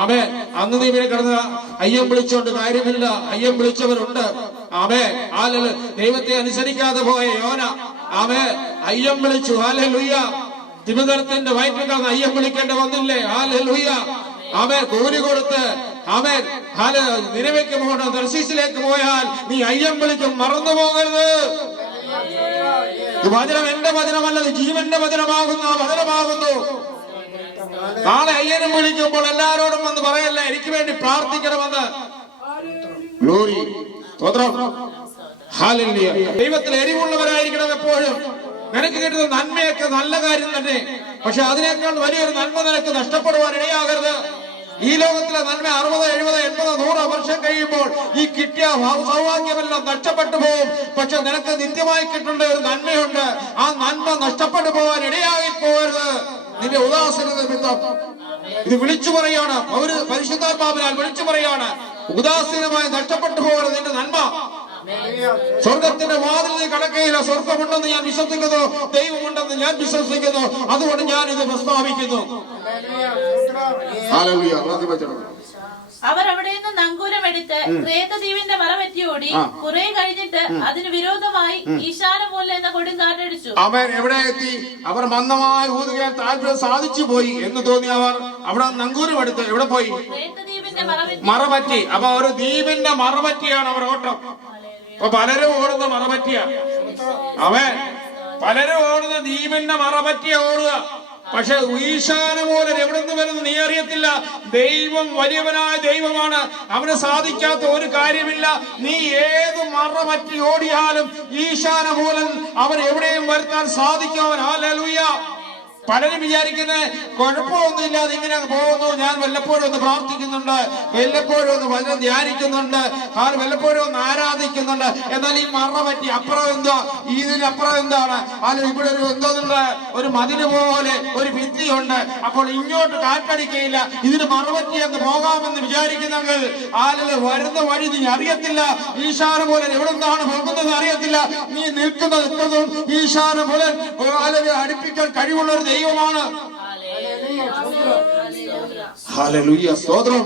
ആമേൻ. അന്ന് നീ ഇവരെ കിടന്ന് അയ്യം വിളിച്ചോണ്ട് കാര്യമില്ല. അയ്യം വിളിച്ചവരുണ്ട്. ആമേൻ. ഹല്ലേലൂയ. ദൈവത്തെ അനുസരിക്കാതെ പോയ യോന ആമേൻ അയ്യം വിളിച്ചു. ഹല്ലേലൂയ. തിരുവനന്തപുരത്തിന്റെ വയറ്റിൽ കിടന്ന് അയ്യം വിളിക്കേണ്ടി വന്നില്ലേ? ഹല്ലേലൂയ. ആമേൻ. കൂലി കൊടുത്ത് ആമേൻ നിരവയ്ക്ക് പോകണം. തർശീസിലേക്ക് പോയാൽ നീ അയ്യം വിളിക്കും. മറന്നു പോകരുത്. വചനം എന്റെ വചനമല്ല, ജീവന്റെ വചനമാകുന്നു. ആ വചനമാകുന്നു. നാളെ അയ്യനും വിളിക്കുമ്പോൾ എല്ലാരോടും വന്ന് പറയല്ല എനിക്ക് വേണ്ടി പ്രാർത്ഥിക്കണമെന്ന്. ഗ്ലോറി. സ്തോത്രം. ഹല്ലേലൂയ. ദൈവത്തിൽ എരിവുള്ളവരായിരിക്കണം എപ്പോഴും. നിനക്ക് കിട്ടുന്ന നന്മയൊക്കെ നല്ല കാര്യം തന്നെ. പക്ഷെ അതിനേക്കാൾ വലിയൊരു നന്മ നിനക്ക് നഷ്ടപ്പെടുവാൻ ഇടയാകരുത്. ഈ ലോകത്തിലെ നന്മ 60, 70, 80, 100 വർഷം കഴിയുമ്പോൾ ഈ കിട്ടിയ സൗഭാഗ്യമെല്ലാം നഷ്ടപ്പെട്ടു പോകും. പക്ഷെ നിനക്ക് നിത്യമായി കിട്ടേണ്ട ഒരു നന്മയുണ്ട്. ആ നന്മ നഷ്ടപ്പെട്ടു പോകാൻ ഇടയായി പോകരുത്. നിന്റെ ഉദാസീനത നിമിത്തം ഇത് വിളിച്ചു പറയാണ്. പരിശുദ്ധാത്മാവിനാൽ വിളിച്ചു പറയാണ്. ഉദാസീനമായി നഷ്ടപ്പെട്ടു പോകരുത് നിന്റെ നന്മ. സ്വർഗത്തിന്റെ വാതിൽ നീ കടക്കയില്ല. സ്വർഗമുണ്ടെന്ന് ഞാൻ വിശ്വസിക്കുന്നു. ദൈവമുണ്ടെന്ന് ഞാൻ വിശ്വസിക്കുന്നു. അതുകൊണ്ട് ഞാൻ ഇത് പ്രസ്താവിക്കുന്നു. അവർ അവിടെ നിന്ന് നങ്കൂരം എടുത്ത് ക്രേതദ്വീപിന്റെ മറപറ്റി ഓടി. കുറെ കഴിഞ്ഞിട്ട് അതിന് വിരോധമായി ഈശാനമൂല എന്ന കൊടുങ്കാറ്റടിച്ചു. അവർ എവിടെ എത്തി? അവർ മന്ദമായി ഊതുകയാൽ താല്പര്യം സാധിച്ചു പോയി എന്ന് തോന്നി അവർ അവിടെ നങ്കൂരം എടുത്ത് എവിടെ പോയി? ക്രേതദ്വീപിന്റെ മറപറ്റി. അപ്പൊ ഒരു ദ്വീപിന്റെ മറപറ്റിയാണ് അവർ ഓട്ടം. അപ്പൊ പലരും ഓടുന്ന മറപറ്റിയ. പലരും ഓടുന്ന ദ്വീപിന്റെ മറപറ്റിയ ഓടുക. പക്ഷെ ഈശാനമൂലൻ എവിടെ നിന്ന് വരുന്നു നീ അറിയത്തില്ല. ദൈവം വലിയവനായ ദൈവമാണ്. അവന് സാധിക്കാത്ത ഒരു കാര്യമില്ല. നീ ഏത് മറപറ്റി ഓടിയാലും ഈശാനമൂലൻ അവൻ എവിടെയും വരുത്താൻ സാധിക്കും. അവൻ ഹല്ലേലൂയ. പലരും വിചാരിക്കുന്നത് കുഴപ്പമൊന്നുമില്ലാതെ ഇങ്ങനെ പോകുന്നു. ഞാൻ വല്ലപ്പോഴും ഒന്ന് പ്രാർത്ഥിക്കുന്നുണ്ട്, വല്ലപ്പോഴും ഒന്ന് വചനം ധ്യാനിക്കുന്നുണ്ട്, വല്ലപ്പോഴും ഒന്ന് ആരാധിക്കുന്നുണ്ട്. എന്നാൽ ഈ മറപറ്റി അപ്പുറം എന്താ, ഇതിനപ്പുറം എന്താണ്? അല്ലെങ്കിൽ ഇവിടെ ഒരു എന്തോന്നുണ്ട്, ഒരു മതില് പോലെ ഒരു ഭിത്തിയുണ്ട്. അപ്പോൾ ഇങ്ങോട്ട് കാറ്റടിക്കയില്ല. ഇതിന് മറപറ്റി അങ്ങ് പോകാമെന്ന് വിചാരിക്കുന്നെങ്കിൽ വരുന്ന വഴി നീ അറിയത്തില്ല. ഈശാനമൂലൻ എവിടെ നിന്നാണ് പോകുന്നത് അറിയത്തില്ല. നീ നിൽക്കുന്നതും ഈശാനമൂലൻ അടുപ്പിക്കാൻ കഴിവുള്ള ഒരു ദൈവമാണ്. ഹല്ലേലൂയ. സ്തോത്രം.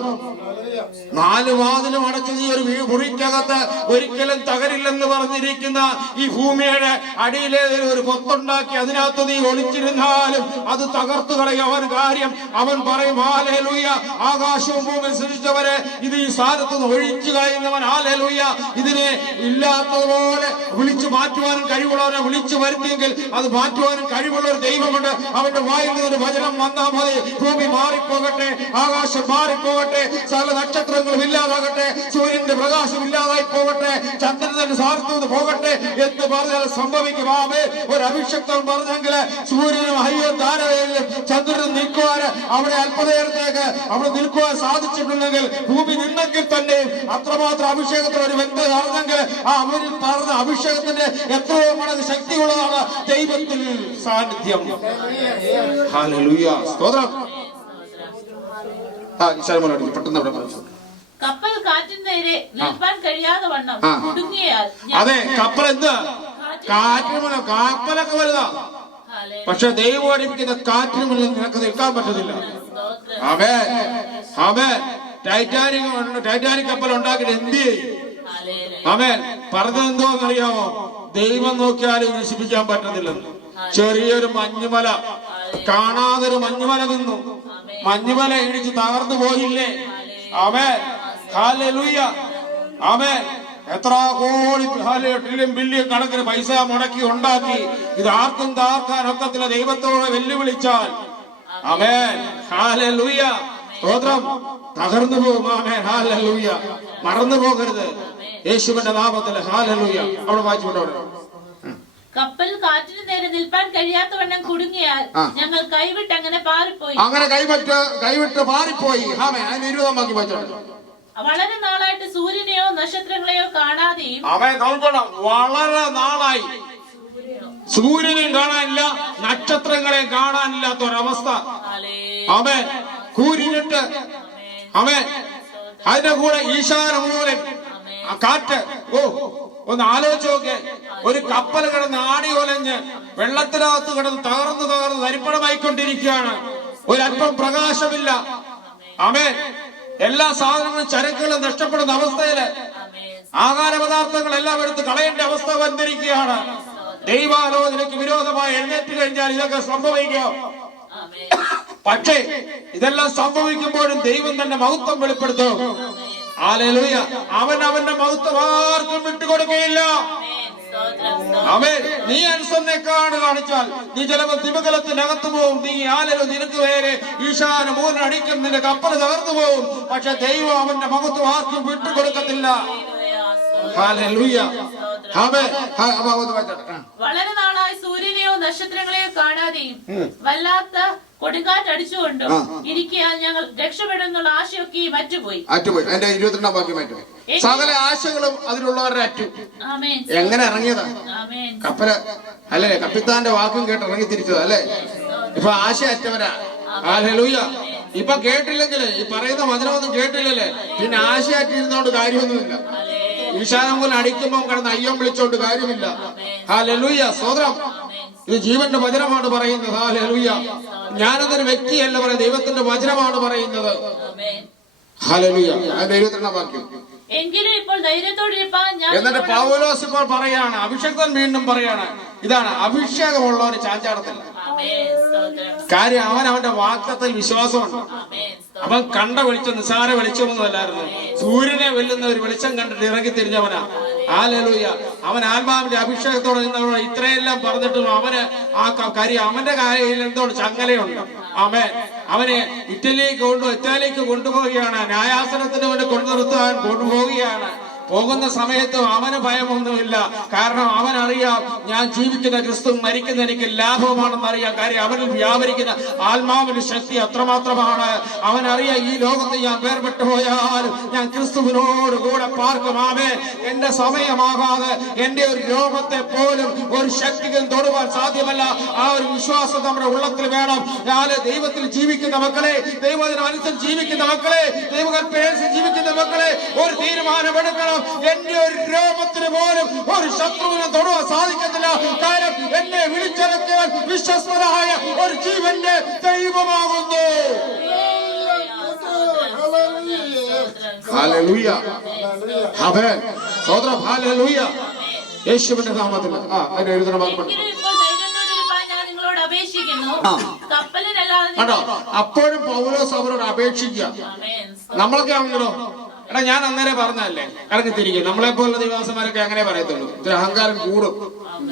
4 വാതിലും അടച്ച് നീ ഒരു മുറിക്കകത്ത് ഒരിക്കലും തകരില്ലെന്ന് പറഞ്ഞിരിക്കുന്ന ഈ ഭൂമിയുടെ അടിയിലെ ഒരു പൊത്തുണ്ടാക്കി അതിനകത്ത് നീ ഒളിച്ചിരുന്നാലും അത് തകർത്തു കളയും അവൻ കാര്യം. അവൻ പറയും ഹല്ലേലൂയ. ആകാശവും ഭൂമിയും സൃഷ്ടിച്ചവരെ ഇത് ഈ സ്ഥാനത്ത് നിന്ന് ഒഴിച്ചു കളയുന്നവൻ ഹല്ലേലൂയ. ഇതിനെ ഇല്ലാത്തതുപോലെ വിളിച്ചു മാറ്റുവാനും കഴിവുള്ളവനെ വിളിച്ചു വരുത്തിയെങ്കിൽ അത് മാറ്റുവാനും കഴിവുള്ള ഒരു ദൈവമുണ്ട്. അവന്റെ വായിൽ നിന്നൊരു വചനം വന്നാൽ മതി. ഭൂമി മാറിപ്പോകട്ടെ, ആകാശം മാറിപ്പോകട്ടെ, സകല നക്ഷത്രങ്ങളും ഇല്ലാതാകട്ടെ, സൂര്യന്റെ പ്രകാശം ഇല്ലാതായി പോകട്ടെ, ചന്ദ്രന്റെ സാർത്തൂന്ന് പോകട്ടെ എന്ന് പറഞ്ഞാൽ സംഭവിക്കും. ഒരു അഭിഷക്തൻ പറഞ്ഞെങ്കിൽ സൂര്യനും അയ്യോ താരയിലും ചന്ദ്രനും നിൽക്കുവാൻ അവിടെ അല്പനേരത്തേക്ക് അവിടെ നിൽക്കുവാൻ സാധിച്ചിട്ടുണ്ടെങ്കിൽ ഭൂമി നിന്നെങ്കിൽ തന്നെ അത്രമാത്രം അഭിഷേകത്തിന് ഒരു വ്യക്തി അറിഞ്ഞെങ്കിൽ ആ അവർ പറഞ്ഞ അഭിഷേകത്തിന്റെ എത്രയോ മടങ്ങ് ശക്തിയുള്ളതാണ് ദൈവത്തിൽ സാന്നിധ്യം. ഹല്ലേലൂയ. സ്തോത്രം. പെട്ടെന്ന് അവിടെ പറഞ്ഞു. കപ്പൽ കാറ്റിന് നേരെ നിൽപ്പാൻ കഴിയാതെ വണ്ണം കുടുങ്ങിയാൽ. അതെ, കപ്പൽ എന്താ? കാറ്റിന് മുന്നിൽ കപ്പലൊക്കെ വലുതാ. പക്ഷെ ദൈവം അടിപ്പിക്കുന്ന കാറ്റിന് മുന്നിൽ നിനക്ക് നിൽക്കാൻ പറ്റത്തില്ല. ടൈറ്റാനിക് കപ്പൽ ഉണ്ടാക്കിയിട്ട് എന്ത് ചെയ്യും? പറഞ്ഞത് എന്തോന്നറിയാമോ? ദൈവം നോക്കിയാലും നശിപ്പിക്കാൻ പറ്റത്തില്ലെന്ന്. ചെറിയൊരു മഞ്ഞുമല, കാണാതൊരു മഞ്ഞുമല നിന്നു. മഞ്ഞുമല ഇടിച്ച് തകർന്നു പോയില്ലേ? ഹല്ലേലൂയ. എത്ര കോടി ട്രില്യൺ ബില്യൺ കണക്കിന് പൈസ മുടക്കി ഉണ്ടാക്കി ഇത് ആർക്കും താർക്കാൻ ഒക്കത്തില്ല. ദൈവത്തോടെ വെല്ലുവിളിച്ചാൽ ഹല്ലേലൂയ. സ്തോത്രം. തകർന്നു പോകും. ഹല്ലേലൂയ. മറന്നു പോകരുത് യേശുവിന്റെ നാമത്തിൽ. ഹല്ലേലൂയ. അവിടെ വായിച്ചുകൊണ്ടവിടെ. കപ്പൽ കാറ്റിന് നേരെ നിൽപ്പാൻ കഴിയാത്തവണ്ണം കുടുങ്ങിയാൽ ഞങ്ങൾ കൈവിട്ട് അങ്ങനെ പാറിപ്പോയി. അങ്ങനെ കൈവിട്ട് പാറിപ്പോയി. അതിന് 20 ബാക്കി വായിച്ചോട്ടെ. വളരെ നാളായിട്ട് സൂര്യനെയോ നക്ഷത്രങ്ങളെയോ കാണാതെയും. വളരെ നാളായി സൂര്യനെയും കാണാനില്ല, നക്ഷത്രങ്ങളെയും കാണാനില്ലാത്ത ഒരവസ്ഥ. കൂരിട്ട് അതിന്റെ കൂടെ ഈശാനമൂലൻ കാറ്റ്. ഒന്ന് ആലോചിച്ച് നോക്കേ, ഒരു കപ്പൽ കിടന്ന് ആടി ഒലഞ്ഞ് വെള്ളത്തിനകത്ത് കിടന്ന് തകർന്ന് തരിപ്പണമായിക്കൊണ്ടിരിക്കുകയാണ്. ഒരല്പം പ്രകാശമില്ല. ആമേൻ. എല്ലാ സാധനങ്ങളും ചരക്കുകളും നഷ്ടപ്പെടുന്ന അവസ്ഥയില് ആഹാര പദാർത്ഥങ്ങൾ എല്ലാം എടുത്ത് കളയേണ്ട അവസ്ഥ വന്നിരിക്കുകയാണ്. ദൈവാലോചനയ്ക്ക് വിരോധമായി എഴുന്നേറ്റ് കഴിഞ്ഞാൽ ഇതൊക്കെ സംഭവിക്കും. പക്ഷേ ഇതെല്ലാം സംഭവിക്കുമ്പോഴും ദൈവം തന്നെ മഹത്വം വെളിപ്പെടുത്തും. ഹല്ലേലൂയ. അവൻ അവന്റെ മഹത്വം ആർക്കും വിട്ടുകൊടുക്കുകയില്ല. ആമേൻ. നീ അനുസരണക്കേട് കാണിച്ചാൽ നീ ചിലപ്പോൾ തിമിംഗലത്തിനകത്ത് പോവും. നീ ആലോ നിനക്ക് വേറെ ഈശാന മൂലം അടിക്കും, നിന്റെ കപ്പൽ തകർന്നു പോവും. പക്ഷെ ദൈവം അവന്റെ മഹത്വം ആർക്കും വിട്ടുകൊടുക്കത്തില്ല. ഹല്ലേലൂയ. ആമേൻ. വളരെ നാളായി സൂര്യനെയോ നക്ഷത്രങ്ങളെയോ കാണാതെയും വല്ലാത്ത കൊടുങ്കാറ്റടിച്ചുകൊണ്ട് ഇരിക്കാൻ ഞങ്ങൾ രക്ഷപ്പെടുന്നുള്ള ആശയൊക്കെ മറ്റുപോയി. അതിന്റെ 22-ാം വാക്യം മാറ്റും. സകല ആശകളും അതിലുള്ളവരുടെ അറ്റു. എങ്ങനെ ഇറങ്ങിയതാ കപ്പല്? അല്ലേ, കപ്പിത്താന്റെ വാക്കും കേട്ട് ഇറങ്ങി തിരിച്ചതാ അല്ലേ? ഇപ്പൊ ആശ അറ്റവരാ. ഹല്ലേലൂയ. ഇപ്പൊ കേട്ടില്ലെങ്കിലേ, ഈ പറയുന്ന വചനമൊന്നും കേട്ടില്ലല്ലേ, പിന്നെ ആശ അറ്റിരുന്നോണ്ട് കാര്യമൊന്നുമില്ല. ഈശാനം പോലെ അടിക്കുമ്പോ കിടന്ന് അയ്യം വിളിച്ചോണ്ട് കാര്യമില്ല. ഹല്ലേലൂയ. സ്തോത്രം. ഇത് ജീവന്റെ വചനമാണ് പറയുന്നത്. ഹല്ലേലൂയ. ഞാനതൊരു വ്യക്തിയല്ല പറയുന്നത്, ദൈവത്തിന്റെ വചനമാണ് പറയുന്നത്. ഹല്ലേലൂയ. അതിന്റെ 22-ാം വാക്യം. എങ്കിലും ഇപ്പോൾ ധൈര്യത്തോടിരിപ്പാൻ ഞാൻ. എന്നിട്ട് പൗലോസ് ഇപ്പോൾ പറയാണ്, അഭിഷേകൻ വീണ്ടും പറയാണ്, ഇതാണ് അഭിഷേകമുള്ളവന് ചാഞ്ചാടത്തില്ല. കാര്യം അവൻ അവന്റെ വാക്തത്തിൽ വിശ്വാസമുണ്ട്. അവൻ കണ്ട വെളിച്ചം നിസ്സാര വെളിച്ചമൊന്നുമല്ലായിരുന്നു. സൂര്യനെ വെല്ലുന്ന ഒരു വെളിച്ചം കണ്ടിട്ട് ഇറങ്ങി തിരിഞ്ഞവനാ. ഹല്ലേലൂയ. അവൻ ആത്മാവിന്റെ അഭിഷേകത്തോടെ നിന്നവനോട് ഇത്രയെല്ലാം പറഞ്ഞിട്ടും അവന് ആ കാര്യം അവന്റെ കയ്യിൽ എന്തോട് ചങ്ങലയുണ്ട്. ആമേൻ. അവനെ ഇറ്റലിയിലേക്ക് കൊണ്ടുപോവുകയാണ്. ന്യായാസനത്തിന് വേണ്ടി കൊണ്ടു നിർത്താൻ കൊണ്ടുപോവുകയാണ്. പോകുന്ന സമയത്തും അവന് ഭയമൊന്നുമില്ല. കാരണം അവൻ അറിയാം, ഞാൻ ജീവിക്കുന്ന ക്രിസ്തു മരിക്കുന്ന എനിക്ക് ലാഭമാണെന്ന് അറിയാം. കാര്യം അവനിൽ വ്യാപരിക്കുന്ന ആത്മാവിന്റെ ശക്തി അത്രമാത്രമാണ്. അവനറിയാം, ഈ ലോകത്ത് ഞാൻ വേർപെട്ടു പോയാലും ഞാൻ ക്രിസ്തുവിനോട് കൂടെ പാർക്കും. ആമേൻ. എന്റെ സമയമാകാതെ എന്റെ ഒരു രോഗത്തെ പോലും ഒരു ശക്തിക്കും തൊടുവാൻ സാധ്യമല്ല. ആ ഒരു വിശ്വാസം നമ്മുടെ ഉള്ളത്തിൽ വേണം. ദൈവത്തിൽ ജീവിക്കുന്ന മക്കളെ, ദൈവത്തിനനുസരിച്ച് ജീവിക്കുന്ന മക്കളെ, ദൈവകൽപ്പനനുസരിച്ച് ജീവിക്കുന്ന മക്കളെ, ഒരു തീരുമാനമെടുക്കണം. എന്റെ ഒരു രോമത്തിന് പോലും ഒരു ശത്രുവിനെ തൊടുവാൻ സാധിക്കത്തില്ല. കാരണം എന്നെ വിളിച്ചിറക്കിയവൻ വിശ്വസ്തനായ ഒരു ജീവന്റെ ദൈവമാകുന്നു. ഹല്ലേലൂയ. ആമേൻ. സ്തോത്രം. ഹല്ലേലൂയ. യേശുവിന്റെ നാമത്തിൽ. അതിന്റെ 22-ാം വാക്യം. കേട്ടോ, അപ്പോഴും പൗലോസ് അവരോട് അപേക്ഷിക്കുക. നമ്മളൊക്കെ ആണെങ്കിലോ, എടാ ഞാൻ അന്നേരം പറഞ്ഞല്ലേ ഇറങ്ങിത്തിരിക്കും. നമ്മളെ പോലുള്ള ദൈവദാസന്മാരൊക്കെ അങ്ങനെ പറയത്തുള്ളൂ. ഇത്തിരി അഹങ്കാരം കൂടും.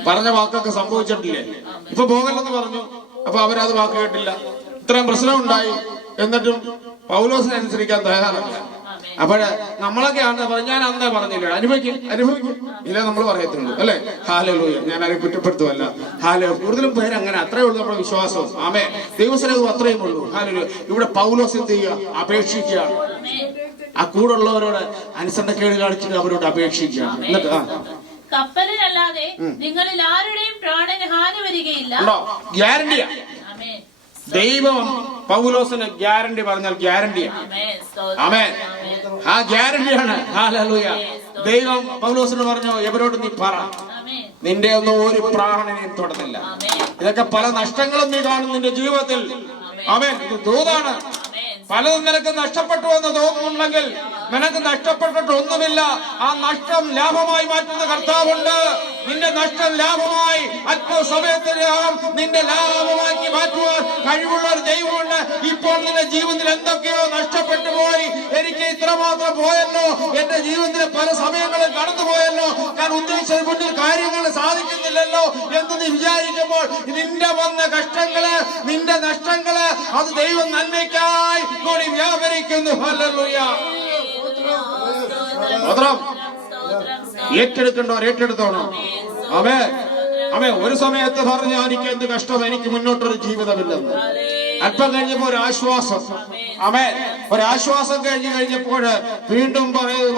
പറഞ്ഞ വാക്കൊക്കെ സംഭവിച്ചിട്ടില്ലേ? ഇപ്പൊ പോകല്ലെന്ന് പറഞ്ഞു, അപ്പൊ അവരത് വാക്ക് കേട്ടില്ല. ഇത്രയും പ്രശ്നം ഉണ്ടായി, എന്നിട്ടും പൗലോസിനെ അനുസരിക്കാൻ തയ്യാറല്ല. അപ്പോഴ് നമ്മളൊക്കെ ആണെന്ന് പറഞ്ഞു, ഞാൻ അന്നേ പറഞ്ഞില്ല, അനുഭവിക്കും ഇല്ലേ നമ്മൾ പറയത്തുള്ളൂ അല്ലെ? ഹല്ലേലൂയ. ഞാൻ ആരെയും കുറ്റപ്പെടുത്തുമല്ല. കൂടുതലും പേര് അങ്ങനെ, അത്രേ ഉള്ളൂ നമ്മുടെ വിശ്വാസം. ആമേൻ. ദൈവസ്നേഹം അത്രയും ഉള്ളൂ. ഹല്ലേലൂയ. ഇവിടെ പൗലോസ് എന്ത് ചെയ്യുക? അപേക്ഷിക്കുകയാണ്. ആ കൂടുള്ളവരോട് അനുസരണക്കേട് കാണിച്ചിട്ട് അവരോട് അപേക്ഷിക്കുകയാണ്. എന്നിട്ട് കപ്പലിനല്ലാതെ നിങ്ങളിൽ ആരുടെയും പ്രാണന് ഹാനി വരികയില്ല. ഗ്യാരണ്ടിയാ. ദൈവം പൗലോസിന് ഗ്യാരണ്ടി പറഞ്ഞാൽ ഗ്യാരണ്ടിയാ. ആമേൻ. ആ ഗ്യാരണ്ടിയാണ്. ഹല്ലേലൂയ. ദൈവം പൗലോസിന് പറഞ്ഞു, എവരോട് നീ പറ, നിന്റെ ഒന്നും ഒരു പ്രാണനെയും തൊടുന്നില്ല. ഇതൊക്കെ പല നഷ്ടങ്ങളും നീ കാണും നിന്റെ ജീവിതത്തിൽ. ആമേൻ. ഇത് ദൂതാണ്. പലതും നിനക്ക് നഷ്ടപ്പെട്ടു എന്ന് തോന്നുന്നുണ്ടെങ്കിൽ നിനക്ക് നഷ്ടപ്പെട്ടിട്ട് ഒന്നുമില്ല. ആ നഷ്ടം ലാഭമായി മാറ്റുന്ന കർത്താവുണ്ട്. നിന്റെ നഷ്ടം ലാഭമായി അല്പസമയത്തിനകം നിന്റെ ലാഭമാക്കി മാറ്റുവാൻ കഴിവുള്ള ഒരു ദൈവമുണ്ട്. ഇപ്പോൾ നിന്റെ ജീവിതത്തിൽ എന്തൊക്കെയോ നഷ്ടപ്പെട്ടു പോയി. എനിക്ക് ഇത്രമാത്രം പോയല്ലോ, എന്റെ ജീവിതത്തിലെ പല സമയങ്ങളും കടന്നുപോയല്ലോ, ഞാൻ ഉദ്ദേശിച്ചത് മുന്നിൽ കാര്യങ്ങൾ സാധിക്കുന്നില്ലല്ലോ എന്ന് നീ വിചാരിക്കുമ്പോൾ നിന്റെ വന്ന കഷ്ടങ്ങള്, നിന്റെ നഷ്ടങ്ങള് അത് ദൈവം നന്മയ്ക്കായി കൂടി വ്യാപരിക്കുന്നു. ഹല്ലേലൂയ. ഏറ്റെടുക്കണ്ടവർ ഏറ്റെടുത്തോണം. ആമേൻ. ഒരു സമയത്ത് പറഞ്ഞു, എനിക്ക് എന്ത് കഷ്ടം, എനിക്ക് മുന്നോട്ടൊരു ജീവിതമില്ലെന്ന്. അല്പം കഴിഞ്ഞപ്പോ ഒരു ആശ്വാസം. ആമേൻ. ഒരാശ്വാസം കഴിഞ്ഞപ്പോൾ വീണ്ടും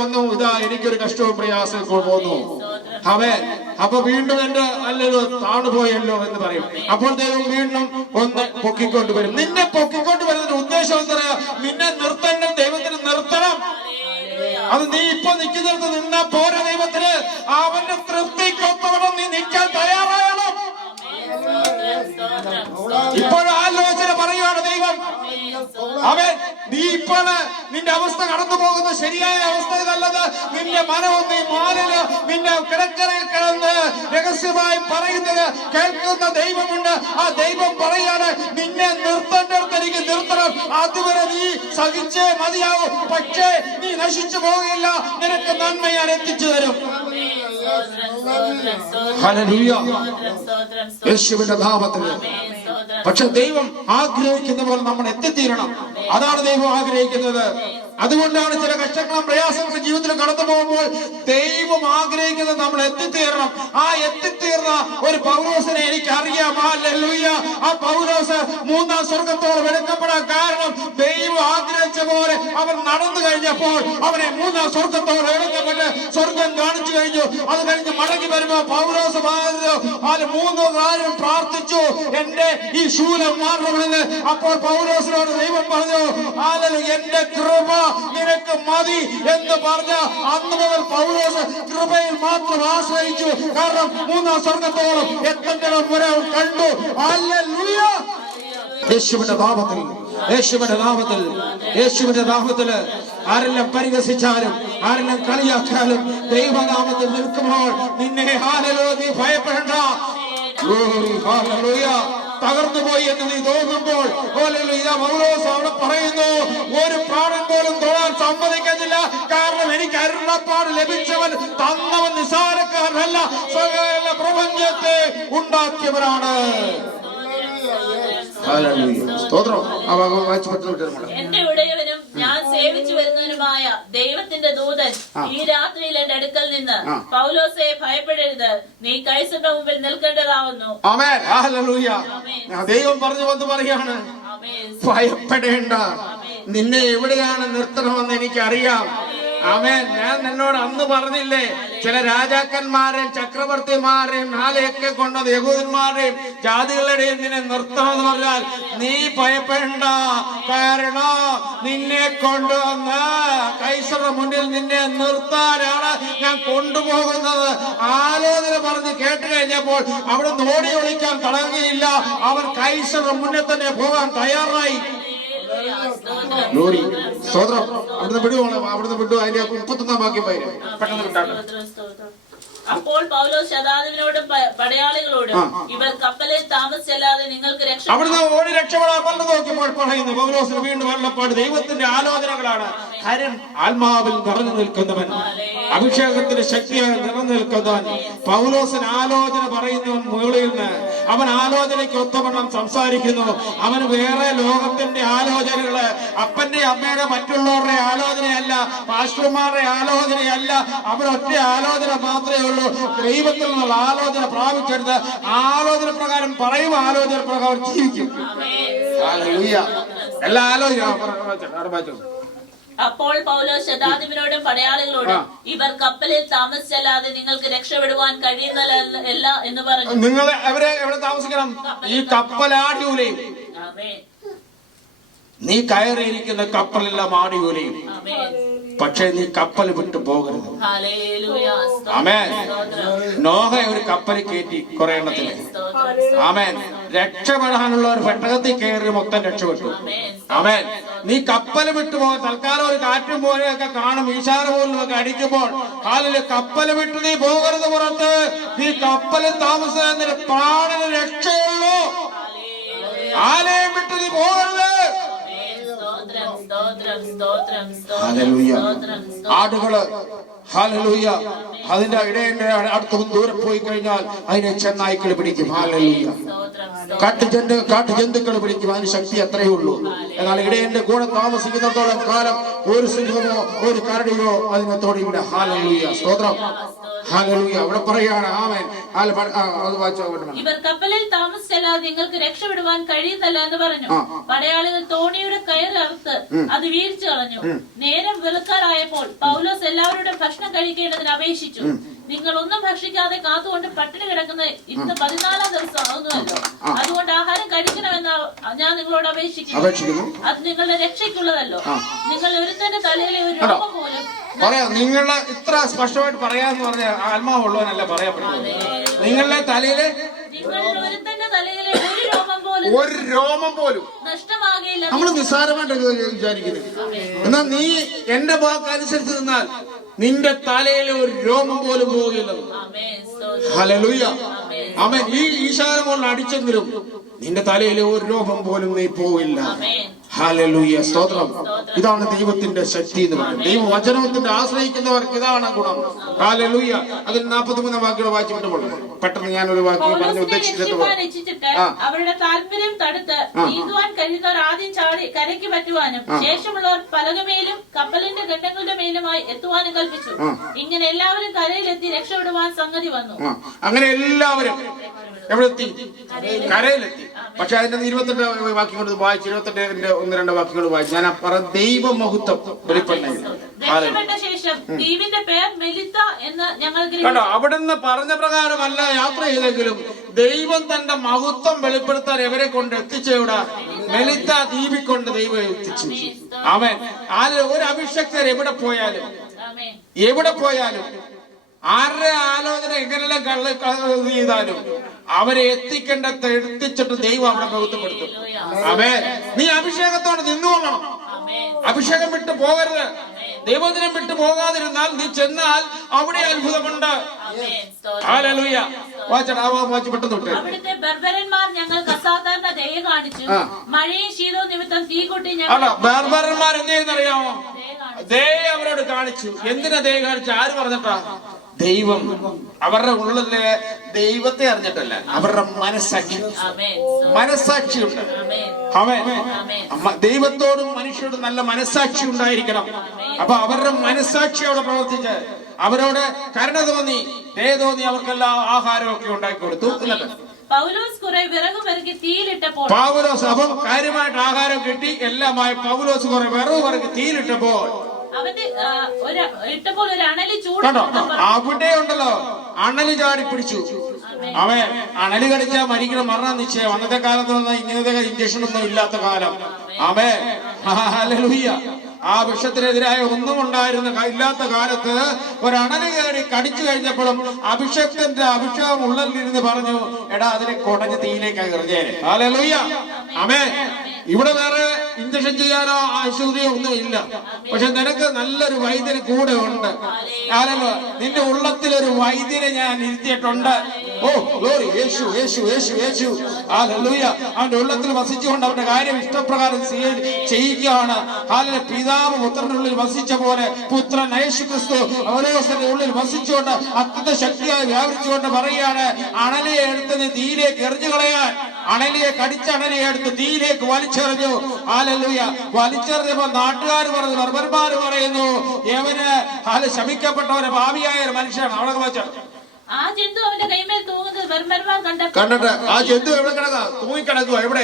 വന്നു, ഇതാ എനിക്കൊരു കഷ്ടവും പ്രയാസം പോന്നു. ആമേൻ. അപ്പൊ വീണ്ടും എന്റെ നല്ലൊരു താണുപോയല്ലോ എന്ന് പറയും. അപ്പോൾ ദൈവം വീണ്ടും ഒന്ന് പൊക്കിക്കൊണ്ടുവരും. നിന്നെ പൊക്കിക്കൊണ്ടുവരുന്നതിന്റെ ഉദ്ദേശം എന്താ? നിന്നെ നിർത്തേണ്ട ദൈവത്തിന് നിർത്തണം. അത് നീ ഇപ്പൊ നിൽക്കുന്നിടത്ത് നിന്നാ പോരെ. ദൈവത്തിന് അവന്റെ തൃപ്തിക്കൊത്തവണ്ണം നീ നിൽക്കാൻ തയ്യാറാകണം. ഇപ്പോഴും ആലോചന പറയുവാണ് ദൈവം. അവൻ നീ ഇപ്പോഴ് നിന്റെ അവസ്ഥ കടന്നു പോകുന്ന ശരിയായ അവസ്ഥ ഇതല്ലത്. നിന്റെ മനവും നീ മാറില് നിന്റെ കിടക്കറയിൽ കിടന്ന് രഹസ്യമായി പറയുന്നത് കേൾക്കുന്ന ദൈവമുണ്ട്. ആ ദൈവം പറയാണ്, നിന്നെ നിർത്തേണ്ടടുത്ത് എനിക്ക് നിർത്തണം. അതുവരെ നീ സഹിച്ചേ മതിയാവും. പക്ഷേ നീ നശിച്ചു പോവുകയില്ല. നിനക്ക് നന്മ ഞാൻ എത്തിച്ചു തരും. ഹല്ലേലൂയ, യേശുവിന്റെ നാമത്തിൽ. പക്ഷെ ദൈവം ആഗ്രഹിക്കുന്ന പോലെ നമ്മൾ എത്തിത്തീരണം. അതാണ് ദൈവം ആഗ്രഹിക്കുന്നത്. അതുകൊണ്ടാണ് ചില കഷ്ടങ്ങളും പ്രയാസങ്ങളും ജീവിതത്തിൽ കടന്നു പോകുമ്പോൾ ദൈവം ആഗ്രഹിക്കുന്നത് നമ്മൾ എത്തിത്തീരണം. ആ എത്തിത്തീർന്ന ഒരു പൗലോസിനെ എനിക്ക് അറിയാം. ഹല്ലേലൂയ. ആ പൗലോസ് മൂന്നാം സ്വർഗത്തോളം എടുക്കപ്പെടാൻ കാരണം ദൈവം ആഗ്രഹിച്ച പോലെ അവൻ നടന്നു കഴിഞ്ഞപ്പോൾ അവനെ മൂന്നാം സ്വർഗത്തോളം എടുക്കപ്പെട്ട് സ്വർഗം കാണിച്ചു കഴിഞ്ഞു. അത് കഴിഞ്ഞ് മടങ്ങി വരുമ്പോ പൗലോസ് മൂന്ന് കാര്യം പ്രാർത്ഥിച്ചു, എന്റെ ഈ ശൂലം മാറണമെന്ന്. അപ്പോൾ പൗലോസിനോട് ദൈവം പറഞ്ഞു, എന്റെ കൃപ നിനക്ക് മതി എന്ന് പറഞ്ഞ അന്ന് മുതൽ പൗലോസ് കൃപയിൽ മാത്രം ആശ്രയിച്ചു. കാരണം മൂന്നാം സ്വർഗത്തോളം എത്തേണ്ടത് വരെ കണ്ടു. ഹല്ലേലൂയ. യേശുവിന്റെ നാമത്തിൽ, യേശുവിന്റെ നാമത്തിൽ, യേശുവിന്റെ നാമത്തില് ആരെല്ലാം പരിഹസിച്ചാലും ആരെല്ലാം കളിയാക്കിയാലും ദൈവനാമത്തിൽ നിൽക്കുമ്പോൾ നിന്നെ ഹല്ലേലൂയ നീ ഭയപ്പെടേണ്ട. ഹല്ലേലൂയ. തകർന്നു പോയി എന്ന് നീ തോന്നുമ്പോൾ പൗലോസ് അവിടെ പറയുന്നു, ഒരു പ്രാണൻ പോലും തൊഴാൻ സമ്മതിക്കുന്നില്ല. കാരണം എനിക്ക് അരുളപ്പാട് ലഭിച്ചവൻ തന്നവൻ നിസാരക്കാരനല്ല, സകല പ്രപഞ്ചത്തെ ഉണ്ടാക്കിയവരാണ്. എന്റെ ഉടയവനും ഞാൻ സേവിച്ചു വരുന്നവനുമായ ദൈവത്തിന്റെ ദൂതൻ ഈ രാത്രിയിൽ എന്റെ അടുക്കൽ നിന്ന്, പൗലോസെ ഭയപ്പെടരുത്, നീ കൈസരുടെ മുമ്പിൽ നിൽക്കേണ്ടതാവുന്നു. ആമേൻ. ഹല്ലേലൂയ. ദൈവം പറഞ്ഞു വന്ന് പറയാണ്, ഭയപ്പെടേണ്ട, നിന്നെ എവിടെയാണ് നിർത്തണമെന്ന് എനിക്കറിയാം. ആമേൻ. ഞാൻ എന്നോട് അന്ന് പറഞ്ഞില്ലേ, ചില രാജാക്കന്മാരെയും ചക്രവർത്തിമാരെയും നാളെയൊക്കെ കൊണ്ടത് യഹൂദന്മാരെയും ജാതികളുടെയും നിന്നെ നിർത്തണമെന്ന് പറഞ്ഞാൽ നീ ഭയപ്പെടേണ്ട. കാരണം നിന്നെ കൊണ്ടുവന്ന് കൈസറുടെ മുന്നിൽ നിന്നെ നിർത്താനാണ് ഞാൻ കൊണ്ടുപോകുന്നത്. ആലോചന പറഞ്ഞ് കേട്ട് കഴിഞ്ഞപ്പോൾ അവിടെ ഓടി ഒളിക്കാൻ തുടങ്ങിയില്ല. അവർ കൈസറുടെ മുന്നിൽ തന്നെ പോകാൻ തയ്യാറായി. സ്തോത്രം. അവിടുന്ന് വിടുവാണ്, അവിടുന്ന് വിട്ടു. അതിന്റെ 31 വാക്യം പെട്ടെന്ന് വിട്ടാണ്. അപ്പോൾ പൗലോസ് ശതാധിപനോടും പടയാളികളോടും, ഇവർ കപ്പലിൽ താമസിച്ചല്ലാതെ നിങ്ങൾക്ക് രക്ഷ. അവിടുന്ന് ഓടി രക്ഷപ്പെടാൻ പണ്ട് നോക്കിയപ്പോൾ പറയുന്നു, പൗലോസിന് വീണ്ടും വെള്ളപ്പാട് ദൈവത്തിന്റെ ആലോചനകളാണ്. കാര്യം ആത്മാവിൽ നിറഞ്ഞു നിൽക്കുന്നവൻ, അഭിഷേകത്തിന്റെ ശക്തിയാൽ നിറഞ്ഞു നിൽക്കുന്നവൻ. പൗലോസിന് ആലോചന പറയുന്നവൻ മുകളിൽ നിന്ന്, അവൻ ആലോചനയ്ക്ക് ഒത്തവണ്ണം സംസാരിക്കുന്നു. അവന് വേറെ ലോകത്തിന്റെ ആലോചനകള്, അപ്പന്റെ അമ്മയുടെ മറ്റുള്ളവരുടെ ആലോചനയല്ല, പാസ്റ്റർമാരുടെ ആലോചനയല്ല. അവരൊറ്റ ആലോചന മാത്രമേ ഉള്ളൂ. ദൈവത്തിൽ നിന്നുള്ള ആലോചന പ്രാപിച്ചെടുത്ത് ആലോചന പ്രകാരം പറയും, ആലോചന പ്രകാരം ജീവിക്കും. എല്ലാ ആലോചന. അപ്പോൾ പൗലോസ് ശതാധിപനോടും പടയാളികളോടും, ഇവർ കപ്പലിൽ താമസിച്ചല്ലാതെ നിങ്ങൾക്ക് രക്ഷപ്പെടുവാൻ കഴിയുന്നതല്ല എന്ന് പറഞ്ഞു. നിങ്ങൾ അവരെ എവിടെ താമസിക്കണം? ഈ കപ്പലാടിയൂലേ, നീ കയറിയിരിക്കുന്ന കപ്പലെല്ലാം ആടിയൂലയും. പക്ഷെ നീ കപ്പൽ വിട്ടു പോകരുത്. ആമേൻ. നോഹ ഒരു കപ്പലിൽ കയറ്റി കുറെ എണ്ണത്തിന്. ആമേൻ. രക്ഷപ്പെടാനുള്ള ഒരു പെട്ടകത്തിൽ കയറി മൊത്തം രക്ഷപ്പെട്ടു. ആമേൻ. നീ കപ്പൽ വിട്ടുപോകാൻ തൽക്കാലം ഒരു കാറ്റും പോലെയൊക്കെ കാണും, ഈശാന പോലൊക്കെ അടിക്കുമ്പോൾ കാലില് കപ്പൽ വിട്ട് നീ പോകരുത്. പുറത്ത് നീ കപ്പലിൽ താമസിക്കുന്നതിന് പ്രാണന് രക്ഷയുള്ളൂ. ആലയം വിട്ട് നീ പോകരുത്. ആടുകള് ഹല്ലേലൂയ അതിന്റെ ഇടയന്റെ അടുത്ത് ദൂരെ പോയി കഴിഞ്ഞാൽ അതിനെ ചെന്നായ്ക്കൾ പിടിക്കും. ഹല്ലേലൂയ. കാട്ടുജന്തുക്കൾ പിടിക്കും. അതിന് ശക്തി അത്രയേ ഉള്ളൂ. എന്നാൽ ഇടയന്റെ കൂടെ താമസിക്കുന്നിടത്തോളം കാലം ഒരു സിംഹമോ ഒരു കരടിയോ അതിനെ തൊടില്ല. ഹല്ലേലൂയ. സ്തോത്രം. ഹല്ലേലൂയ. അവിടെ പറയാണ്. ആമേൻ. ഇവർ കപ്പലിൽ താമസിച്ചല്ലാതെ നിങ്ങൾക്ക് രക്ഷപ്പെടുവാൻ കഴിയുന്നല്ല എന്ന് പറഞ്ഞു. പടയാളികൾ തോണിയുടെ കയററുത്ത് അത് വീഴ്ച കളഞ്ഞു. നേരം വെളുക്കാറായപ്പോൾ പൗലോസ് എല്ലാവരുടെ ഭക്ഷണം കഴിക്കേണ്ടതിന് അപേക്ഷിച്ചു. നിങ്ങൾ ഒന്നും ഭക്ഷിക്കാതെ കാത്തുകൊണ്ട് പട്ടിണി കിടക്കുന്ന ഇന്ന് 14-ാം ദിവസം ആകുന്നുവല്ലോ. അതുകൊണ്ട് ആഹാരം കഴിക്കണമെന്ന് ഞാൻ നിങ്ങളോട് അപേക്ഷിക്കുന്നു. അത് നിങ്ങളുടെ രക്ഷയ്ക്കുള്ളതല്ലോ. നിങ്ങൾ ഒരുത്തന്റെ തലയിലെ ഒരു രോമം പോലും പറയാം. നിങ്ങളെ ഇത്ര സ്പഷ്ടമായിട്ട് പറയാന്ന് പറഞ്ഞ ആത്മാവുള്ളവനല്ല പറയപ്പെടുന്നത്. നിങ്ങളുടെ തലയിലെ ഒരുത്തന്റെ തലയിലെ ഒരു രോമം പോലും നഷ്ടമാകില്ല. നമ്മൾ നിസ്സാരമായിട്ട് വിചാരിക്കുന്നത്. എന്നാൽ നീ എന്റെ വാക്കനുസരിച്ച് നിന്നാൽ നിന്റെ തലയിലെ ഒരു രോമം പോലും പോകില്ല. ഹല്ലേലൂയ. ആമേൻ. ഈ ഈശാനമോൾ അടിച്ചെങ്കിലും നിന്റെ തലയിലെ ഒരു രോമം പോലും നീ പോകില്ല. ഹല്ലേലൂയ. സ്തോത്രം. ഇതാണ് ദൈവത്തിന്റെ ശക്തി എന്ന് പറയുന്നത്. ദൈവവചനത്തിന്റെ ആശ്രയിക്കുന്നവർക്ക് ഇതാണ് ഗുണം. ഹല്ലേലൂയ. അതിൽ 43 വാക്കുകൾ വായിച്ചു വിട്ടുപോകും. പെട്ടെന്ന് ഞാനൊരു വാക്ക് പറഞ്ഞു ഉദ്ദേശിച്ചിട്ട് അവരുടെ താല്പര്യം തടുത്ത് നീന്തുവാൻ കഴിയുന്നവർ ആദ്യം ചാടി കരയ്ക്ക് പറ്റുവാനും ശേഷമുള്ളവർ പലകമേലും കപ്പലിന്റെ ഘട്ടങ്ങളുടെ മേലുമായി എത്തുവാനും കൽപ്പിച്ചു. ഇങ്ങനെ എല്ലാവരും കരയിലെത്തി രക്ഷപ്പെടുവാൻ സംഗതി വന്നു. അങ്ങനെ എല്ലാവരും എവിടെ എത്തി? കരയിലെത്തി. പക്ഷെ അതിന്റെ 28 വാക്യങ്ങൾ വായിച്ചു. 28 1-2 വാക്യങ്ങൾ വായിച്ചു. ഞാൻ ദൈവമഹത്വം രക്ഷപ്പെട്ട ശേഷം ദ്വീപിന്റെ പേർ മെലിത്ത എന്ന് ഞങ്ങൾ കേട്ടോ. അവിടുന്ന് പറഞ്ഞ പ്രകാരമല്ല യാത്ര ചെയ്തെങ്കിലും ദൈവം തന്റെ മഹത്വം വെളിപ്പെടുത്താൻ എവരെ കൊണ്ട് എത്തിച്ചവിടെ മെലിത്ത ദ്വീപിൽ കൊണ്ട് ദൈവം എത്തിച്ചു. അവൻ ഒരു അഭിഷക്തർ എവിടെ പോയാലും ആരുടെ ആലോചന എങ്ങനെല്ലാം ചെയ്താലും അവരെ എത്തിക്കേണ്ടത് എത്തിച്ചിട്ട് ദൈവം അവിടെ ബോധ്യപ്പെടുത്തും. അവൻ നീ അഭിഷേകത്തോടെ നിന്നുകൊള്ളണം. അഭിഷേകം വിട്ടു പോകരുത്. ദൈവദിനം വിട്ടു പോകാതിരുന്നാൽ നീ ചെന്നാൽ അവിടെ അത്ഭുതമുണ്ട്. ഹല്ലേലൂയ. അവിടുത്തെ ബർബരന്മാർ ഞങ്ങൾക്ക് അസാധാരണ ദയ കാണിച്ചു. മഴയും ശീതവും നിമിത്തം തീകുട്ടി ബർബരന്മാർ എന്ത് ചെയ്യുന്നറിയാമോ? ദയ അവരോട് കാണിച്ചു. എന്തിനാ ദയ കാണിച്ചു? ആര് പറഞ്ഞിട്ടാ? ദൈവം. അവരുടെ ഉള്ളിലെ ദൈവത്തെ അറിഞ്ഞിട്ടല്ല, അവരുടെ മനസ്സാക്ഷിയുണ്ട്. ദൈവത്തോടും മനുഷ്യരോടും നല്ല മനസ്സാക്ഷി ഉണ്ടായിരിക്കണം. അപ്പൊ അവരുടെ മനസ്സാക്ഷി അവിടെ പ്രവർത്തിച്ച് അവരോട് കരുണ തോന്നി, ദയ തോന്നി, അവർക്കെല്ലാം ആഹാരമൊക്കെ ഉണ്ടാക്കി കൊടുത്തു. പൗലോസ് കുറെ വിറക് പെറുക്കി തീയിലിട്ടപ്പോൾ അപ്പം കാര്യമായിട്ട് ആഹാരം കിട്ടി എല്ലാമായി. പൗലോസ് കുറെ വിറക് പെറുക്കി തീയിലിട്ടപ്പോൾ ഒരു അണലി കണ്ടോ? അവിടെ ഉണ്ടല്ലോ അണലി ചാടി പിടിച്ചു. അവൻ അണലി കടിച്ചാൽ മരിക്കണം, മരണം നിശ്ചയം. അന്നത്തെ കാലത്ത് വന്ന ഇങ്ങനത്തെ ഇഞ്ചക്ഷൻ ഒന്നും ഇല്ലാത്ത കാലം. അവൻ ഹല്ലേലൂയ. ആ വിഷത്തിനെതിരായ ഒന്നും ഇല്ലാത്ത കാലത്ത് ഒരണലി കയറി കടിച്ചു കഴിഞ്ഞപ്പോഴും അഭിഷേകത്തിന്റെ അഭിഷേകം ഉള്ളിലിരുന്ന് പറഞ്ഞു, എടാ അതിനെ കൊടഞ്ഞ് തീയിലേക്ക് എറിഞ്ഞേനെ. ഹല്ലേലൂയ. ആമേൻ. ഇവിടെ വേറെ ഇഞ്ചക്ഷൻ ചെയ്യാനോ ആശുപത്രിയോ ഒന്നും ഇല്ല. പക്ഷെ നിനക്ക് നല്ലൊരു വൈദ്യന് കൂടെ ഉണ്ട്. നിന്റെ ഉള്ളത്തിലൊരു വൈദ്യനെ ഞാൻ ഇരുത്തിയിട്ടുണ്ട്. ഓ ഗ്ലോറി. യേശു യേശു യേശു യേശു. ഹല്ലേലൂയ. അവന്റെ ഉള്ളത്തിൽ വസിച്ചുകൊണ്ട് അവന്റെ കാര്യം ഇഷ്ടപ്രകാരം ചെയ്യുകയാണ്. ഹാലേ. പിതാവ് പുത്രന്റെ ഉള്ളിൽ വസിച്ച പോലെ പുത്രൻ യേശു ക്രിസ്തു പൗലോസിന്റെ ഉള്ളിൽ വസിച്ചുകൊണ്ട് അത്യന്ത ശക്തിയായി വ്യാപരിച്ചുകൊണ്ട് പറയുകയാണ്, അണലിയെ എടുത്ത് നീ തീയിലേക്ക് എറിഞ്ഞു കളയാൻ. അണലിയെ കടിച്ച അണലിയെ എടുത്ത് തീയിലേക്ക് വലിച്ചെറിഞ്ഞു. ഹല്ലേലൂയ. വലിച്ചെറിഞ്ഞപ്പോ നാട്ടുകാർ പറഞ്ഞു, ബർബർമാർ പറയുന്നു, യവന് ശമിക്കപ്പെട്ടവരെ ഭാവിയായ ഒരു മനുഷ്യനാണ്. അവിടെ വെച്ചാൽ ആ ജന്തു അവന്റെ കൈമേൽ തൂങ്ങുന്നത് ബർബർമാർ കണ്ടിട്ട് ആ ജന്തു എവിടെ കിടക്കുക? തൂങ്ങിക്കിടക്കുക. എവിടെ?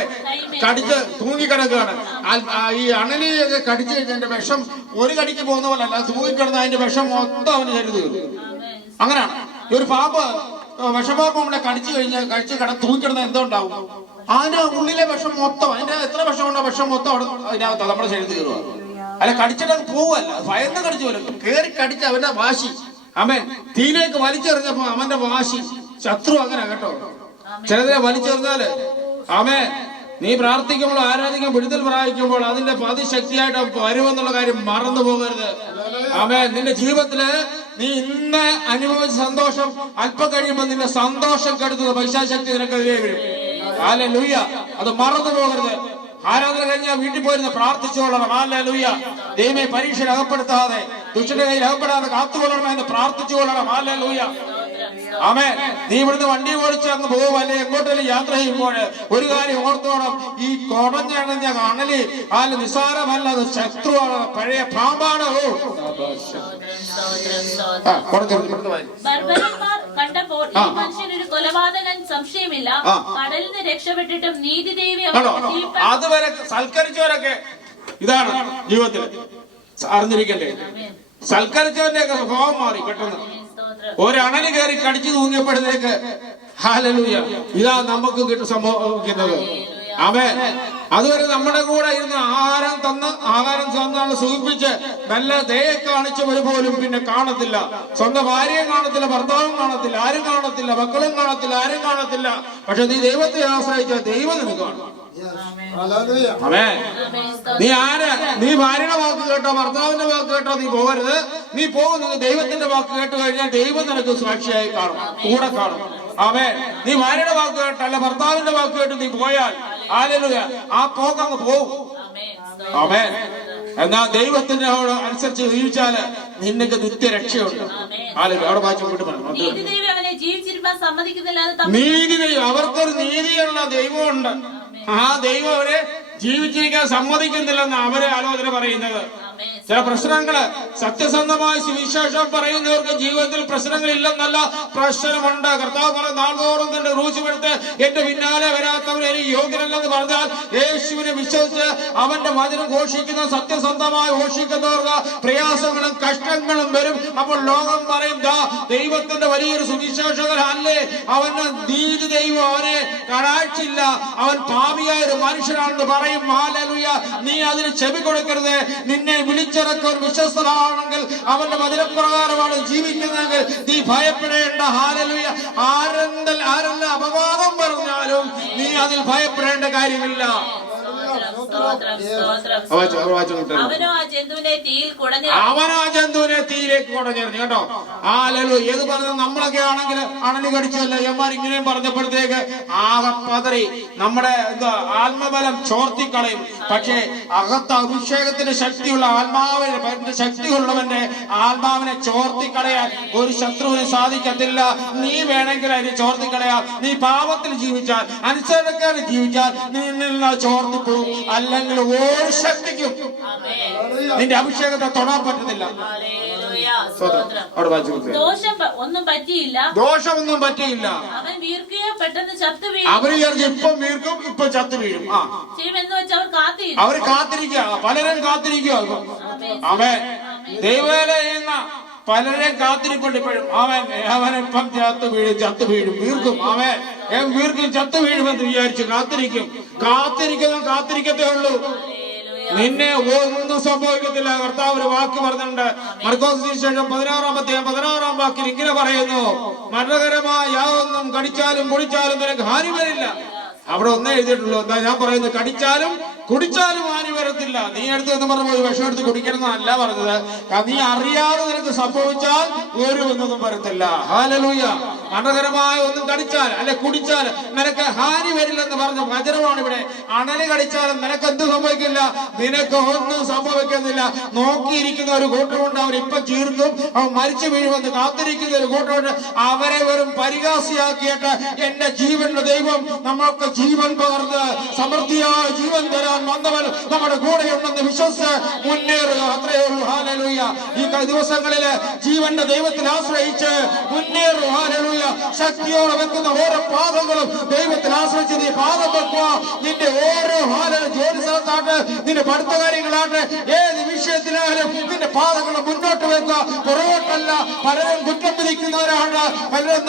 കടിച്ച് തൂങ്ങിക്കിടക്കുകയാണ്. ഈ അണലിയൊക്കെ കടിച്ചു കഴിഞ്ഞതിന്റെ വിഷം ഒരു കടിക്ക് പോകുന്ന പോലെ അല്ല, തൂങ്ങിക്കിടന്ന അതിന്റെ വിഷം മൊത്തം അവന് ശരീരത്തിൽ കയറും. അങ്ങനെയാണ്. ഒരു പാമ്പ് വിഷപ്പാമ്പ് നമ്മളെ കഴിച്ച് തൂങ്ങിക്കിടന്ന എന്തോ ഉണ്ടാവും? അതിന്റെ ഉള്ളിലെ വിഷം മൊത്തം, അതിന്റെ എത്ര വിഷമുണ്ടോ വിഷം മൊത്തം അതിനകത്ത് നമ്മുടെ ശരീരത്തിൽ കയറുക. അല്ല, കടിച്ചിട്ട് അത് പോവല്ല, ഭയന്ന് കടിച്ചു പോലെ കയറി കടിച്ച് അവന്റെ വാശി. അവൻ തീയിലേക്ക് വലിച്ചെറിഞ്ഞപ്പോ അവന്റെ വാശി. ശത്രു അങ്ങനെ കേട്ടോ. ചിലതിനെ വലിച്ചെറിഞ്ഞാല് അവൻ നീ പ്രാർത്ഥിക്കുമ്പോൾ ആരാധിക്കുമ്പോൾ വിടുതൽ പ്രാപിക്കുമ്പോൾ അതിന്റെ അതിശക്തിയായിട്ട് വരുമെന്നുള്ള കാര്യം മറന്നു പോകരുത്. അവൻ നിന്റെ ജീവിതത്തില് നീ ഇന്ന് അനുഭവിച്ച സന്തോഷം അല്പം കഴിയുമ്പോൾ നിന്റെ സന്തോഷം കെടുത്തുന്ന പൈശാശക്തി നിനക്കെതിരെ വരും. ഹല്ലേലൂയ. അത് മറന്നു പോകരുത്. ആരാധന കഴിഞ്ഞാൽ വീട്ടിൽ പോയിരുന്ന് പ്രാർത്ഥിച്ചുകൊള്ളണം. ഹല്ലേലൂയ. ദൈവമേ പരീക്ഷയിൽ അകപ്പെടുത്താതെ, ദുഷ്ടന്റെ കയ്യിൽ അകപ്പെടാതെ കാത്തുകൊള്ളണം എന്ന് പ്രാർത്ഥിച്ചുകൊള്ളണം. ഹല്ലേലൂയ. ആമേൻ. നീ ഇവിടുന്ന് വണ്ടി ഓടിച്ച് അങ്ങ് പോകും, അല്ലെ എങ്ങോട്ടെങ്കിലും യാത്ര ചെയ്യുമ്പോൾ ഒരു കാര്യം ഓർത്തോണം, ഈ കൊടഞ്ഞണഞ്ഞ അണലി നിസ്സാരമല്ല, അത് ശത്രുവാണ്, പഴയ പാമ്പാണ്. കണ്ടപ്പോൾ ഈ മനുഷ്യനൊരു കൊലപാതകൻ സംശയമില്ല. കടലിൽ നിന്ന് രക്ഷപ്പെട്ടിട്ടും നീതിദേവി അതുവരെ സൽക്കരിച്ചവരൊക്കെ ഇതാണ് ജീവിതത്തിൽ അറിഞ്ഞിരിക്കണ്ടേ. സൽക്കരിച്ചവന്റെ ഒക്കെ സ്വഭാവം മാറി പെട്ടെന്ന്. ഒരണല് കയറി കടിച്ചു തൂങ്ങിയപ്പോഴത്തേക്ക് ഹല്ലേലൂയ, ഇതാ നമുക്ക് സംഭവിക്കുന്നത്. ആമേൻ. അതുവരെ നമ്മുടെ കൂടെ ഇരുന്ന് ആഹാരം തന്നാണ് സുഖിപ്പിച്ച് നല്ല ദയെ കാണിച്ചവർ പോലും പിന്നെ കാണത്തില്ല. സ്വന്തം ഭാര്യയെ കാണത്തില്ല, ഭർത്താവും കാണത്തില്ല, ആരും കാണത്തില്ല, മക്കളും കാണത്തില്ല, ആരും കാണത്തില്ല. പക്ഷെ നീ ദൈവത്തെ ആശ്രയിച്ച ദൈവം നിനക്ക് കാണും. ആമേൻ. നീ ആര്? നീ ഭാര്യയുടെ വാക്ക് കേട്ടോ, ഭർത്താവിന്റെ വാക്ക് കേട്ടോ നീ പോകരുത്. നീ പോകുന്നത് ദൈവത്തിന്റെ വാക്ക് കേട്ട് കഴിഞ്ഞാൽ ദൈവം നിനക്ക് സാക്ഷിയായി കാണും, കൂടെ കാണും. ആമേൻ. നീ ഭാര്യയുടെ വാക്ക് കേട്ടോ അല്ല ഭർത്താവിന്റെ വാക്ക് കേട്ട് നീ പോയാൽ ഹല്ലേലൂയ, ആ പോക്കങ്ങ് പോകും. ആമേൻ. എന്നാ ദൈവത്തിന്റെ അനുസരിച്ച് ജീവിച്ചാല് നിനക്ക് നിത്യരക്ഷയുണ്ട്. അവിടെ വായിച്ചു പറഞ്ഞു, നീതി ദൈവം, അവർക്കൊരു നീതിയുള്ള ദൈവമുണ്ട്. ആ ദൈവം അവരെ ജീവിച്ചിരിക്കാൻ സമ്മതിക്കുന്നില്ലെന്ന് അവരെ ആലോചന പറയുന്നത്. ചില പ്രശ്നങ്ങള് സത്യസന്ധമായ സുവിശേഷം പറയുന്നവർക്ക് ജീവിതത്തിൽ പ്രശ്നങ്ങളില്ലെന്നല്ല, പ്രശ്നമുണ്ട്. കർത്താവ് പറഞ്ഞ നാൾതോറും തന്റെ ക്രൂശുമെടുത്ത് എന്റെ പിന്നാലെ വരാത്തവരെ എനിക്ക് യോഗ്യനല്ലെന്ന് പറഞ്ഞാൽ യേശുവിനെ വിശ്വസിച്ച് അവന്റെ വചനം ഘോഷിക്കുന്ന സത്യസന്ധമായി ഘോഷിക്കുന്നവർക്ക് പ്രയാസങ്ങളും കഷ്ടങ്ങളും വരും. അപ്പോൾ ലോകം പറയും, ദൈവത്തിന്റെ വലിയൊരു സുവിശേഷകൻ അല്ലേ, അവന് നീതി ദൈവം അവനെ കടാക്ഷില്ല, അവൻ പാപിയായ ഒരു മനുഷ്യനാണെന്ന് പറയും. ഹല്ലേലൂയ. നീ അതിന് ചെവി കൊടുക്കരുത്. നിന്നെ വിളിച്ചിറക്കാൻ വിശ്വസ്തനാണെങ്കിൽ അവന്റെ വചനപ്രകാരമാണ് ജീവിക്കുന്നതെങ്കിൽ നീ ഭയപ്പെടേണ്ട. ഹല്ലേലൂയ. ആരെല്ലാം അപവാദം പറഞ്ഞാലും നീ അതിൽ ഭയപ്പെടേണ്ട കാര്യമില്ല. അവനോ ആ ജന്തുവിനെ തീയിലേക്ക് കുടഞ്ഞെറിഞ്ഞു കേട്ടോ. ഏത് പറഞ്ഞത് നമ്മളൊക്കെ ആണെങ്കിൽ അണലി കടിച്ചല്ല എമാർ ഇങ്ങനെയും പറഞ്ഞപ്പോഴത്തേക്ക് ആകെ പതറി നമ്മുടെ ആത്മബലം ചോർത്തിക്കളയും. പക്ഷേ അകത്ത് അഭിഷേകത്തിന്റെ ശക്തിയുള്ള ആത്മാവിന്റെ ശക്തിയുള്ളവന്റെ ആത്മാവിനെ ചോർത്തിക്കളയാൻ ഒരു ശത്രുവിന് സാധിക്കത്തില്ല. നീ വേണമെങ്കിൽ അതിനെ ചോർത്തിക്കളയാം. നീ പാപത്തിൽ ജീവിച്ചാൽ, അനുസരണക്കാരിൽ ജീവിച്ചാൽ നിന്നിൽ ചോർത്തി പോകും. അല്ലെങ്കിൽ ഒരു ശക്തിക്കും നിന്റെ അഭിഷേകത്തെ തൊടാൻ പറ്റുന്നില്ല. ദോഷമൊന്നും പറ്റിയില്ല. അവൻ വീർക്കുകയോ പെട്ടെന്ന് ചത്തു വീഴും. അവർ ഇപ്പം വീർക്കും, ഇപ്പൊ ചത്തു വീഴും. അവർ കാത്തിരിക്കുക, പലരും കാത്തിരിക്കുക. അവൻ ദൈവവേല ചെയ്യുന്ന പലരെ കാത്തിരിപ്പുണ്ട് ഇപ്പോഴും. അവനിപ്പം ചത്തു വീഴും, വീർക്കും. വീർക്കും, ചത്തു വീഴുമെന്ന് വിചാരിച്ചു കാത്തിരിക്കത്തേ ഉള്ളൂ. നിന്നെ ഒന്നും സംഭവിക്കത്തില്ല. കർത്താവ് ഒരു വാക്ക് പറഞ്ഞിട്ടുണ്ട്. മർക്കോസ് സുവിശേഷം 16-ാം വാക്കിൽ ഇങ്ങനെ പറയുന്നു, മരണകരമായ യാതൊന്നും കടിച്ചാലും കുടിച്ചാലും നിനക്ക് ഹാനി വരില്ല. അവിടെ ഒന്നേ എഴുതിയിട്ടുള്ളൂ. എന്താ ഞാൻ പറയുന്നത്? കടിച്ചാലും കുടിച്ചാലും ഹാനി വരത്തില്ല. നീ എടുത്ത് എന്ന് പറഞ്ഞ ഒരു വിഷം എടുത്ത് കുടിക്കണമെന്നല്ല പറഞ്ഞത്. നീ അറിയാതെ നിനക്ക് സംഭവിച്ചാൽ ഒരു ഒന്നും വരത്തില്ല. ഹല്ലേലൂയ. മരണകരമായ ഒന്നും കടിച്ചാൽ അല്ലെ കുടിച്ചാൽ നിനക്ക് ഹാനി വരില്ലെന്ന് പറഞ്ഞ വചനമാണ് ഇവിടെ. അണലി കടിച്ചാലും നിനക്ക് എന്ത് സംഭവിക്കില്ല, നിനക്ക് ഒന്നും സംഭവിക്കുന്നില്ല. നോക്കിയിരിക്കുന്ന ഒരു കൂട്ടമുണ്ട്, അവൻ ഇപ്പൊ ചീർക്കും, അവൻ മരിച്ചു വീഴുമെന്ന് കാത്തിരിക്കുന്ന ഒരു കൂട്ടമുണ്ട്. അവരെ വെറും പരിഹാസിയാക്കിയിട്ട് എന്റെ ജീവന്റെ ദൈവം നമ്മൾക്ക് ജീവൻ പകർന്ന് സമൃദ്ധിയായ ജീവൻ തരാൻ വന്നവൻ നമ്മുടെ കൂടെയുണ്ടെന്ന് വിശ്വസിച്ച് മുന്നേറുക, അത്രയേ ഉള്ളൂ. ഹല്ലേലൂയ. ഈ ദിവസങ്ങളില് ജീവന്റെ ദൈവത്തിൽ ആശ്രയിച്ച് മുന്നേറുക. ഹല്ലേലൂയ. ശക്തിയോടെ വെക്കുന്ന ഓരോ പാദങ്ങളും ദൈവത്തിൽ ആശ്രയിച്ച് നീ പാദം വെക്കുക. നിന്റെ ഓരോ ജോലി സ്ഥലത്താട്ട്, നിന്റെ പഠിത്ത കാര്യങ്ങളാട്ട്, ഏത് വിഷയത്തിലായാലും നിന്റെ പാദങ്ങൾ മുന്നോട്ട് വെക്കുക, പുറകോട്ടല്ല. പലരും കുറ്റം വിധിക്കുന്നവരാണ്, പലരും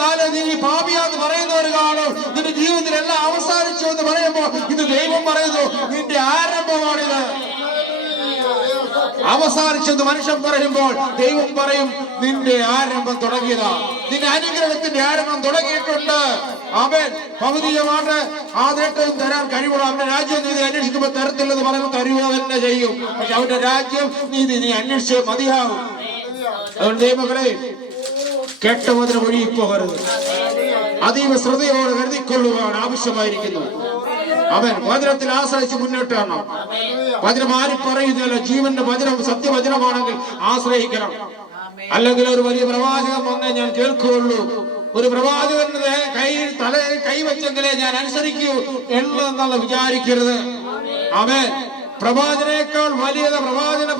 നീ പാപിയാന്ന് പറയുന്നവർ കാണും. നിന്റെ ജീവിതത്തിൽ എല്ലാം അവസാനിച്ചു എന്ന് പറയുമ്പോൾ ഇത് ദൈവം പറയുന്നു, നിന്റെ ആരംഭമാണിത്. അവസാനിച്ചെന്ന് മനുഷ്യൻ പറയുമ്പോൾ ദൈവം പറയും, നിന്റെ ആരംഭം തുടങ്ങിയതാ, നിന്റെ അനുഗ്രഹത്തിന്റെ ആരംഭം തുടങ്ങിയിട്ടുണ്ട്. അവൻ ഭൗതികമായിട്ട് ആ നേട്ടവും തരാൻ കഴിവുള്ള അവന്റെ രാജ്യം നീതി അന്വേഷിക്കുമ്പോൾ തരത്തില്ലെന്ന് പറയുമ്പോൾ തരുക തന്നെ ചെയ്യും. പക്ഷെ അവന്റെ രാജ്യം നീതി നീ അന്വേഷിച്ച് മതിയാവും. അതുകൊണ്ട് ദൈവമക്കളെ, കെട്ടവതിന് ഒഴുകിപ്പോകരുത്. അതീവ ശ്രദ്ധയോടെ കരുതിക്കൊള്ളുവാൻ ആവശ്യമായിരിക്കുന്നു. അവൻ വചനത്തിൽ ആശ്രയിച്ച് മുന്നോട്ട് വരണം. വചനം ആര് പറയുന്നില്ല, ജീവന്റെ വചനം സത്യവചനമാണെങ്കിൽ ആശ്രയിക്കണം. അല്ലെങ്കിൽ ഒരു വലിയ പ്രവാചകൻ വന്നേ ഞാൻ കേൾക്കുകയുള്ളൂ, ഒരു പ്രവാചകന്റെ തലയിൽ കൈവച്ചെങ്കിലേ ഞാൻ അനുസരിക്കൂ എന്നുള്ള വിചാരിക്കരുത്. അവൻ പ്രവാചനേക്കാൾ വലിയത്,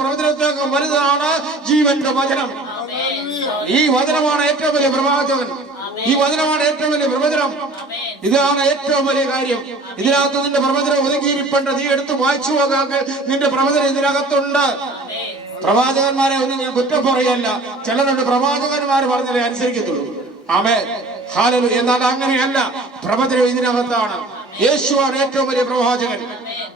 പ്രവചനത്തേക്കാൾ വലുതാണ് ജീവന്റെ വചനം. ഈ വചനമാണ് ഏറ്റവും വലിയ പ്രവാചകൻ. ഈ വചനമാണ് ഏറ്റവും വലിയ പ്രവചനം. ഇതാണ് ഏറ്റവും വലിയ കാര്യം. ഇതിനകത്ത് നിന്റെ പ്രവചനം ഒതുക്കിയിരിപ്പുണ്ട്. നീ എടുത്ത് വായിച്ചു പോകാൻ നിന്റെ പ്രവചനം ഇതിനകത്തുണ്ട്. പ്രവാചകന്മാരെ ഒന്നും ഞാൻ കുറ്റം പറയല്ല. ചിലരുണ്ട് പ്രവാചകന്മാർ പറഞ്ഞാലേ അനുസരിക്കത്തുള്ളൂ. ആമേൻ, ഹല്ലേലൂയ. എന്നാൽ അങ്ങനെയല്ല, പ്രവചനം ഇതിനകത്താണ്. യേശുവാണ് ഏറ്റവും വലിയ പ്രവാചകൻ.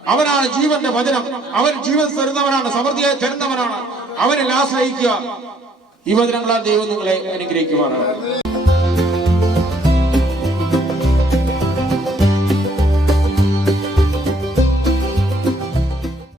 അവനാണ് ജീവന്റെ വചനം. അവൻ ജീവൻ തരുന്നവനാണ്, സമൃദ്ധിയായി തരുന്നവനാണ്. അവനിൽ ആശ്രയിക്കുക. ഈ വചനങ്ങളാൽ ദൈവം നിങ്ങളെ അനുഗ്രഹിക്കുവാനാണ്.